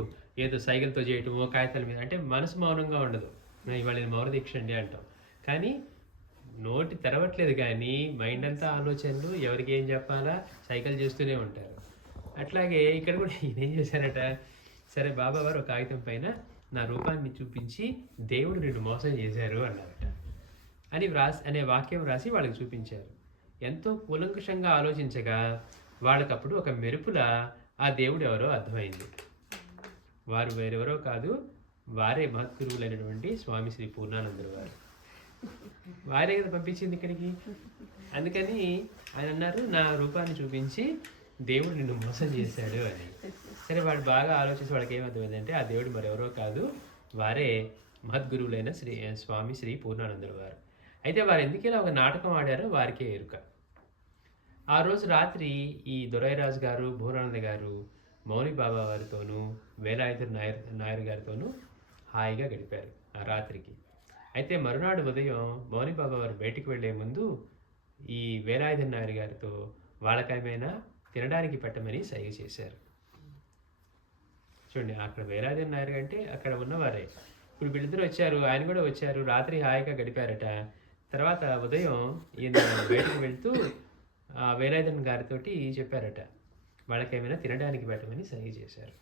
ఏదో సైకిల్తో చేయటమో కాగితాల మీద, అంటే మనసు మౌనంగా ఉండదు. ఇవాళ ఇది మౌన దీక్ష అండి అంటాం, కానీ నోటి తెరవట్లేదు, కానీ మైండ్ అంతా ఆలోచనలు, ఎవరికి ఏం చెప్పాలా సైకిల్ చేస్తూనే ఉంటారు. అట్లాగే ఇక్కడ కూడా ఏం చేశారట, సరే బాబా వారు ఒక కాగితం పైన నా రూపాన్ని చూపించి దేవుడు నిన్ను మోసం చేశారు అన్నారట అనే వాక్యం రాసి వాళ్ళకి చూపించారు. ఎంతో కూలంకషంగా ఆలోచించగా వాళ్ళకప్పుడు ఒక మెరుపుల ఆ దేవుడు ఎవరో అర్థమైంది. వారు వేరెవరో కాదు, వారే మహద్గురువులైనటువంటి స్వామి శ్రీ పూర్ణానందుడు వారు. వారే కదా పంపించింది ఇక్కడికి. అందుకని ఆయన అన్నారు, నా రూపాన్ని చూపించి దేవుడు నిన్ను మోసం చేశాడు అని. సరే వాడు బాగా ఆలోచించి వాడికి ఏమర్థమైందంటే ఆ దేవుడు మరెవరో కాదు, వారే మహద్గురువులైన స్వామి శ్రీ పూర్ణానందుడు వారు. అయితే వారు ఎందుకు ఇలా ఒక నాటకం ఆడారో వారికే ఎరుక. ఆ రోజు రాత్రి ఈ దొరైరాజు గారు, భువనానంద గారు మౌని బాబా వారితోనూ వేలాయుధన్ నాయర్ గారితోనూ హాయిగా గడిపారు ఆ రాత్రికి. అయితే మరునాడు ఉదయం మౌని బాబా వారు బయటికి వెళ్లే ముందు ఈ వేలాయుధన్ నాయర్ గారితో వాళ్ళకేమైనా తినడానికి పెట్టమని సైగ చేశారు. చూడండి, అక్కడ వేలాయుధన్ నాయర్ అంటే అక్కడ ఉన్నవారే. ఇప్పుడు వీళ్ళిద్దరూ వచ్చారు, ఆయన కూడా వచ్చారు, రాత్రి హాయిగా గడిపారట. తర్వాత ఉదయం ఈయన బయటకు వెళ్తూ వేలాయుధన్ గారితోటి చెప్పారట, వాళ్ళకేమైనా తినడానికి పెట్టమని సైగ చేశారు.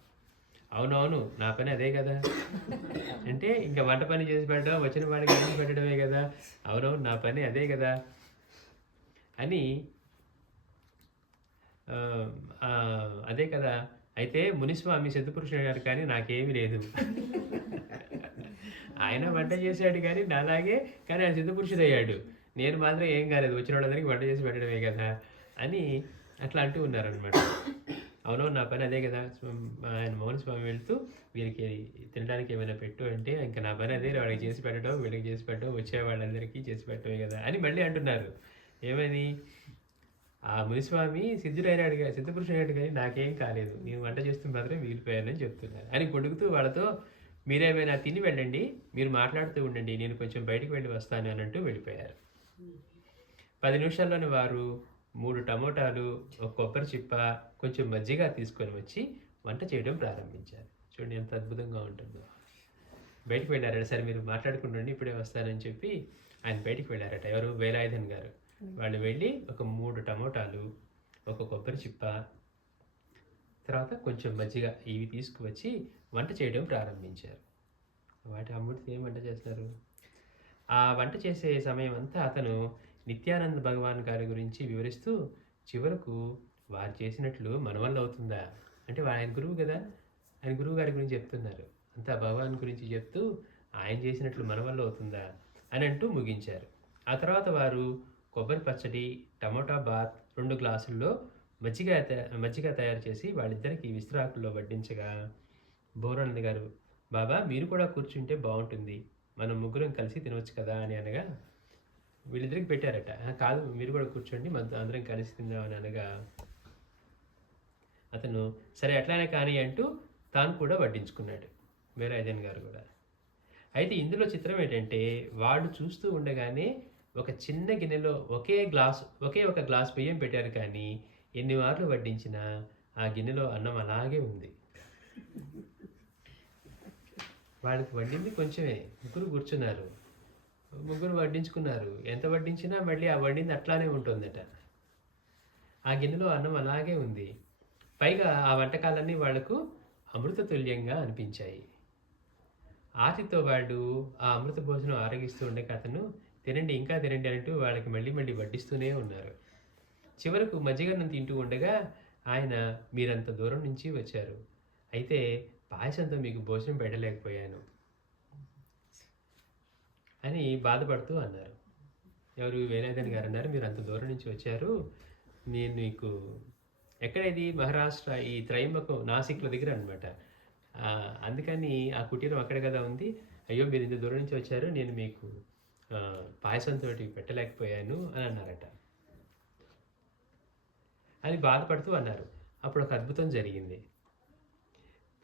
అవునవును, నా పని అదే కదా, అంటే ఇంకా వంట పని చేసి పెట్టడం, వచ్చిన వాడికి అన్ని పెట్టడమే కదా. అవునవును, నా పని అదే కదా, అని అదే కదా, అయితే మునిస్వామి సిద్ధపురుషుడు అయ్యాడు కానీ నాకేమీ లేదు. ఆయన వంట చేశాడు కానీ నాలాగే, కానీ ఆయన సిద్ధపురుషుడు అయ్యాడు, నేను మాత్రం ఏం కాలేదు, వచ్చిన వాళ్ళందరికీ వంట చేసి పెట్టడమే కదా అని అట్లా అంటూ ఉన్నారనమాట. అవునవును, నా పని అదే కదా. ఆయన మౌన స్వామి వెళ్తూ వీరికి తినడానికి ఏమైనా పెట్టు అంటే, ఇంకా నా పని అదే, వాళ్ళకి చేసి పెట్టడం, వీళ్ళకి చేసి పెట్టడం, వచ్చే వాళ్ళందరికీ చేసి పెట్టడమే కదా అని మళ్ళీ అంటున్నారు. ఏమని, ఆ మునిస్వామి సిద్ధపురుషుడు అయ్యాడు కానీ నాకేం కాలేదు, నేను వంట చేస్తూ మాత్రం మిగిలిపోయానని చెప్తున్నారు అని పొడుగుతూ వాళ్ళతో, మీరేమైనా తిని వెళ్ళండి, మీరు మాట్లాడుతూ ఉండండి, నేను కొంచెం బయటికి వెళ్ళి వస్తాను అని అంటూ వెళ్ళిపోయారు. 10 నిమిషాల్లోనే వారు 3 టమోటాలు, ఒక కొబ్బరి చిప్ప, కొంచెం మజ్జిగ తీసుకొని వచ్చి వంట చేయడం ప్రారంభించారు. చూడండి ఎంత అద్భుతంగా ఉంటుందో. బయటికి వెళ్ళారట, సరే మీరు మాట్లాడుకుంటుండండి, ఇప్పుడే వస్తానని చెప్పి ఆయన బయటికి వెళ్ళారట. ఎవరు, వేలాయుధన్ గారు. వాళ్ళు వెళ్ళి ఒక 3 టమోటాలు, ఒక కొబ్బరి చిప్ప, తర్వాత కొంచెం మజ్జిగ ఇవి తీసుకువచ్చి వంట చేయడం ప్రారంభించారు. వాటి అమృతి ఏం వంట చేస్తారు. ఆ వంట చేసే సమయం అంతా అతను నిత్యానంద భగవాన్ గారి గురించి వివరిస్తూ, చివరకు వారు చేసినట్లు మన వల్ల అవుతుందా అంటే, ఆయన గురువు కదా, ఆయన గురువు గారి గురించి చెప్తున్నారు, అంతా భగవాన్ గురించి చెప్తూ ఆయన చేసినట్లు మన వల్ల అవుతుందా అని అంటూ ముగించారు. ఆ తర్వాత వారు కొబ్బరి పచ్చడి, టమోటా బాత్, 2 గ్లాసుల్లో మజ్జిగ తయారు చేసి వాళ్ళిద్దరికీ విస్తరాకుల్లో వడ్డించగా, బోరానంద్ గారు, బాబా మీరు కూడా కూర్చుంటే బాగుంటుంది, మనం ముగ్గురం కలిసి తినవచ్చు కదా అని అనగా, వీళ్ళిద్దరికి పెట్టారట. కాదు, మీరు కూడా కూర్చోండి, మనతో అందరం కలిసి తిందామని అనగా, అతను సరే అట్లానే కానీ అంటూ తాను కూడా వడ్డించుకున్నాడు, వేలాయుధన్ గారు కూడా. అయితే ఇందులో చిత్రం ఏంటంటే, వాడు చూస్తూ ఉండగానే ఒక చిన్న గిన్నెలో ఒకే ఒక గ్లాస్ బియ్యం పెట్టారు, కానీ ఎన్ని మార్లు వడ్డించినా ఆ గిన్నెలో అన్నం అలాగే ఉంది. వాళ్ళకి వడ్డింది కొంచెమే, ముగ్గురు కూర్చున్నారు, ముగ్గురు వడ్డించుకున్నారు, ఎంత వడ్డించినా మళ్ళీ ఆ వడ్డింది అట్లానే ఉంటుందట. ఆ గిన్నెలో అన్నం అలాగే ఉంది. పైగా ఆ వంటకాలన్నీ వాళ్లకు అమృత తుల్యంగా అనిపించాయి. ఆతితో వాళ్ళు ఆ అమృత భోజనం ఆరగిస్తూ ఉండక అతను, తినండి ఇంకా తినండి అంటూ వాళ్ళకి మళ్ళీ మళ్ళీ వడ్డిస్తూనే ఉన్నారు. చివరకు మజ్జిగన్నం తింటూ ఉండగా ఆయన, మీరంత దూరం నుంచి వచ్చారు, అయితే పాయసంతో మీకు భోజనం పెట్టలేకపోయాను అని బాధపడుతూ అన్నారు. ఎవరు, వేలాయుధన్ గారు అన్నారు, మీరు అంత దూరం నుంచి వచ్చారు, నేను మీకు, ఎక్కడేది, మహారాష్ట్ర ఈ త్రయంబకం నాసిక్ల దగ్గర అనమాట, అందుకని ఆ కుటీరం అక్కడ కదా ఉంది, అయ్యో మీరు ఇంత దూరం నుంచి వచ్చారు, నేను మీకు పాయసంతో పెట్టలేకపోయాను అని అన్నారట. అని బాధపడుతూ అన్నారు. అప్పుడు ఒక అద్భుతం జరిగింది.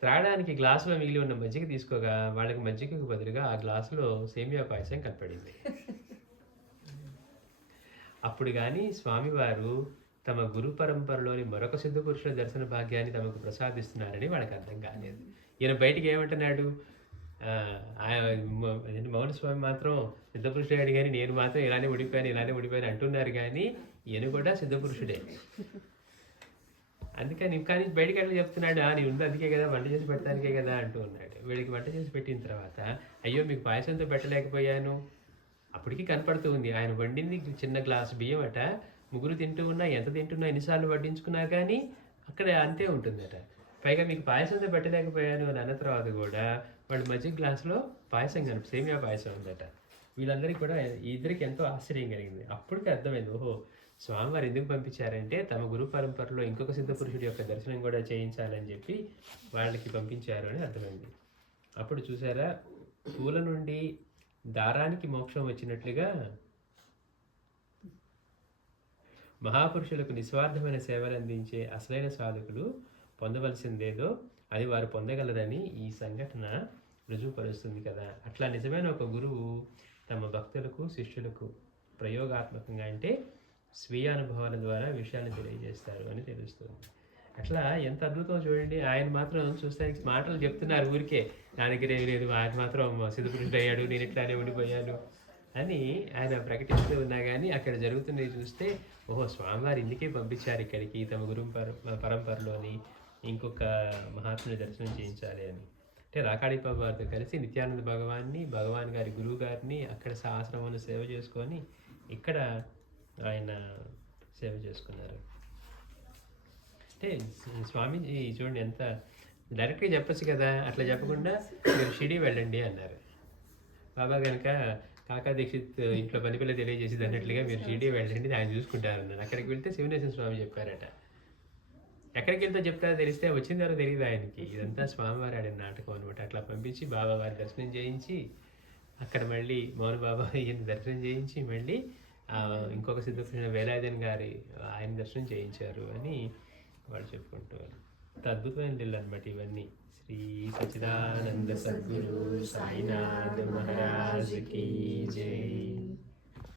త్రాగడానికి గ్లాసులో మిగిలి ఉన్న మజ్జిగ తీసుకోగా వాళ్ళకి మజ్జిగకు బదులుగా ఆ గ్లాసులో సేమియా పాయసం కనపడింది. అప్పుడు కానీ స్వామివారు తమ గురు పరంపరలోని మరొక సిద్ధ పురుషుల దర్శన భాగ్యాన్ని తమకు ప్రసాదిస్తున్నారని వాళ్ళకి అర్థం కాలేదు. ఈయన బయటికి ఏమంటున్నాడు, మౌనస్వామి మాత్రం సిద్ధపురుషుడు కానీ నేను మాత్రం ఇలానే ఉడిపోయాను అంటున్నారు, కానీ ఈయన కూడా సిద్ధపురుషుడే. అందుకని కానీ బయటికి వెళ్ళి చెప్తున్నాడు, నీ ఉంది అందుకే కదా, వంట చేసి పెట్టడానికే కదా అంటూ ఉన్నాడు. వీడికి వంట చేసి పెట్టిన తర్వాత, అయ్యో మీకు పాయసంతో పెట్టలేకపోయాను, అప్పటికి కనపడుతూ ఉంది ఆయన వండింది చిన్న గ్లాసు బియ్యం అట, ముగ్గురు తింటూ ఉన్నా, ఎంత తింటున్నా, ఎన్నిసార్లు వడ్డించుకున్నా కానీ అక్కడ అంతే ఉంటుందట. పైగా మీకు పాయసంతో పెట్టలేకపోయాను అని అన్న తర్వాత కూడా వాళ్ళు మజ్జిగ గ్లాసులో పాయసం సేమియా పాయసం ఉందట. వీళ్ళందరికీ కూడా ఇద్దరికి ఎంతో ఆశ్చర్యం కలిగింది. అప్పటికి అర్థమైంది, ఓహో స్వామివారు ఎందుకు పంపించారంటే తమ గురు పరంపరలో ఇంకొక సిద్ధ పురుషుడి యొక్క దర్శనం కూడా చేయించాలని చెప్పి వాళ్ళకి పంపించారు అని అర్థమైంది. అప్పుడు చూసారా, పూల నుండి దారానికి మోక్షం వచ్చినట్లుగా మహాపురుషులకు నిస్వార్థమైన సేవలు అందించే అసలైన సాధకులు పొందవలసిందేదో అది వారు పొందగలరని ఈ సంఘటన రుజువుపరుస్తుంది కదా. అట్లా నిజమైన ఒక గురువు తమ భక్తులకు, శిష్యులకు ప్రయోగాత్మకంగా అంటే స్వీయ అనుభవాల ద్వారా విషయాన్ని తెలియజేస్తారు అని తెలుస్తుంది. అట్లా ఎంత అద్భుతం చూడండి. ఆయన మాత్రం చూస్తానికి మాటలు చెప్తున్నారు ఊరికే, నా దగ్గర ఏమి లేదు, ఆయన మాత్రం సిద్ధపురుషుడు అయ్యాడు, నేను ఇట్లానే ఉండిపోయాను అని ఆయన ప్రకటిస్తూ ఉన్నా కానీ అక్కడ జరుగుతున్నవి చూస్తే, ఓహో స్వామివారు ఇందుకే పంపించారు ఇక్కడికి, తమ గురు పరంపరలోని ఇంకొక మహాత్ముని దర్శనం చేయించాలి అని. అంటే రాకాడిబాబు వారితో కలిసి నిత్యానంద భగవాన్ గారి గురువు గారిని అక్కడ ఆశ్రమంలో సేవ చేసుకొని ఇక్కడ ఆయన సేవ చేసుకున్నారు. అంటే స్వామీజీ చూడండి ఎంత డైరెక్ట్గా చెప్పచ్చు కదా, అట్లా చెప్పకుండా మీరు షిరిడి వెళ్ళండి అన్నారు. బాబా కనుక కాకా దీక్షిత్ ఇంట్లో పని పిల్ల తెలియజేసేది అన్నట్లుగా మీరు షిరిడి వెళ్ళండి, ఆయన చూసుకుంటారు అన్నారు. అక్కడికి వెళ్తే శివనేశ్వర స్వామి చెప్పారట. ఎక్కడికి వెళ్తే చెప్తారో తెలిస్తే వచ్చిందారో తెలియదు ఆయనకి. ఇదంతా స్వామివారి ఆడిన నాటకం అనమాట. అట్లా పంపించి బాబా వారి దర్శనం చేయించి అక్కడ మళ్ళీ మౌన బాబా ఈయన దర్శనం చేయించి మళ్ళీ ఇంకొక సిద్ధకృష్ణ వేలాయుధన్ గారి ఆయన దర్శనం చేయించారు అని వాళ్ళు చెప్పుకుంటారు. అంత అద్భుతమైన లీలలు అనమాట ఇవన్నీ. శ్రీ సచ్చిదానంద సద్గురు సాయినాథ్ మహారాజ్ కీ జై.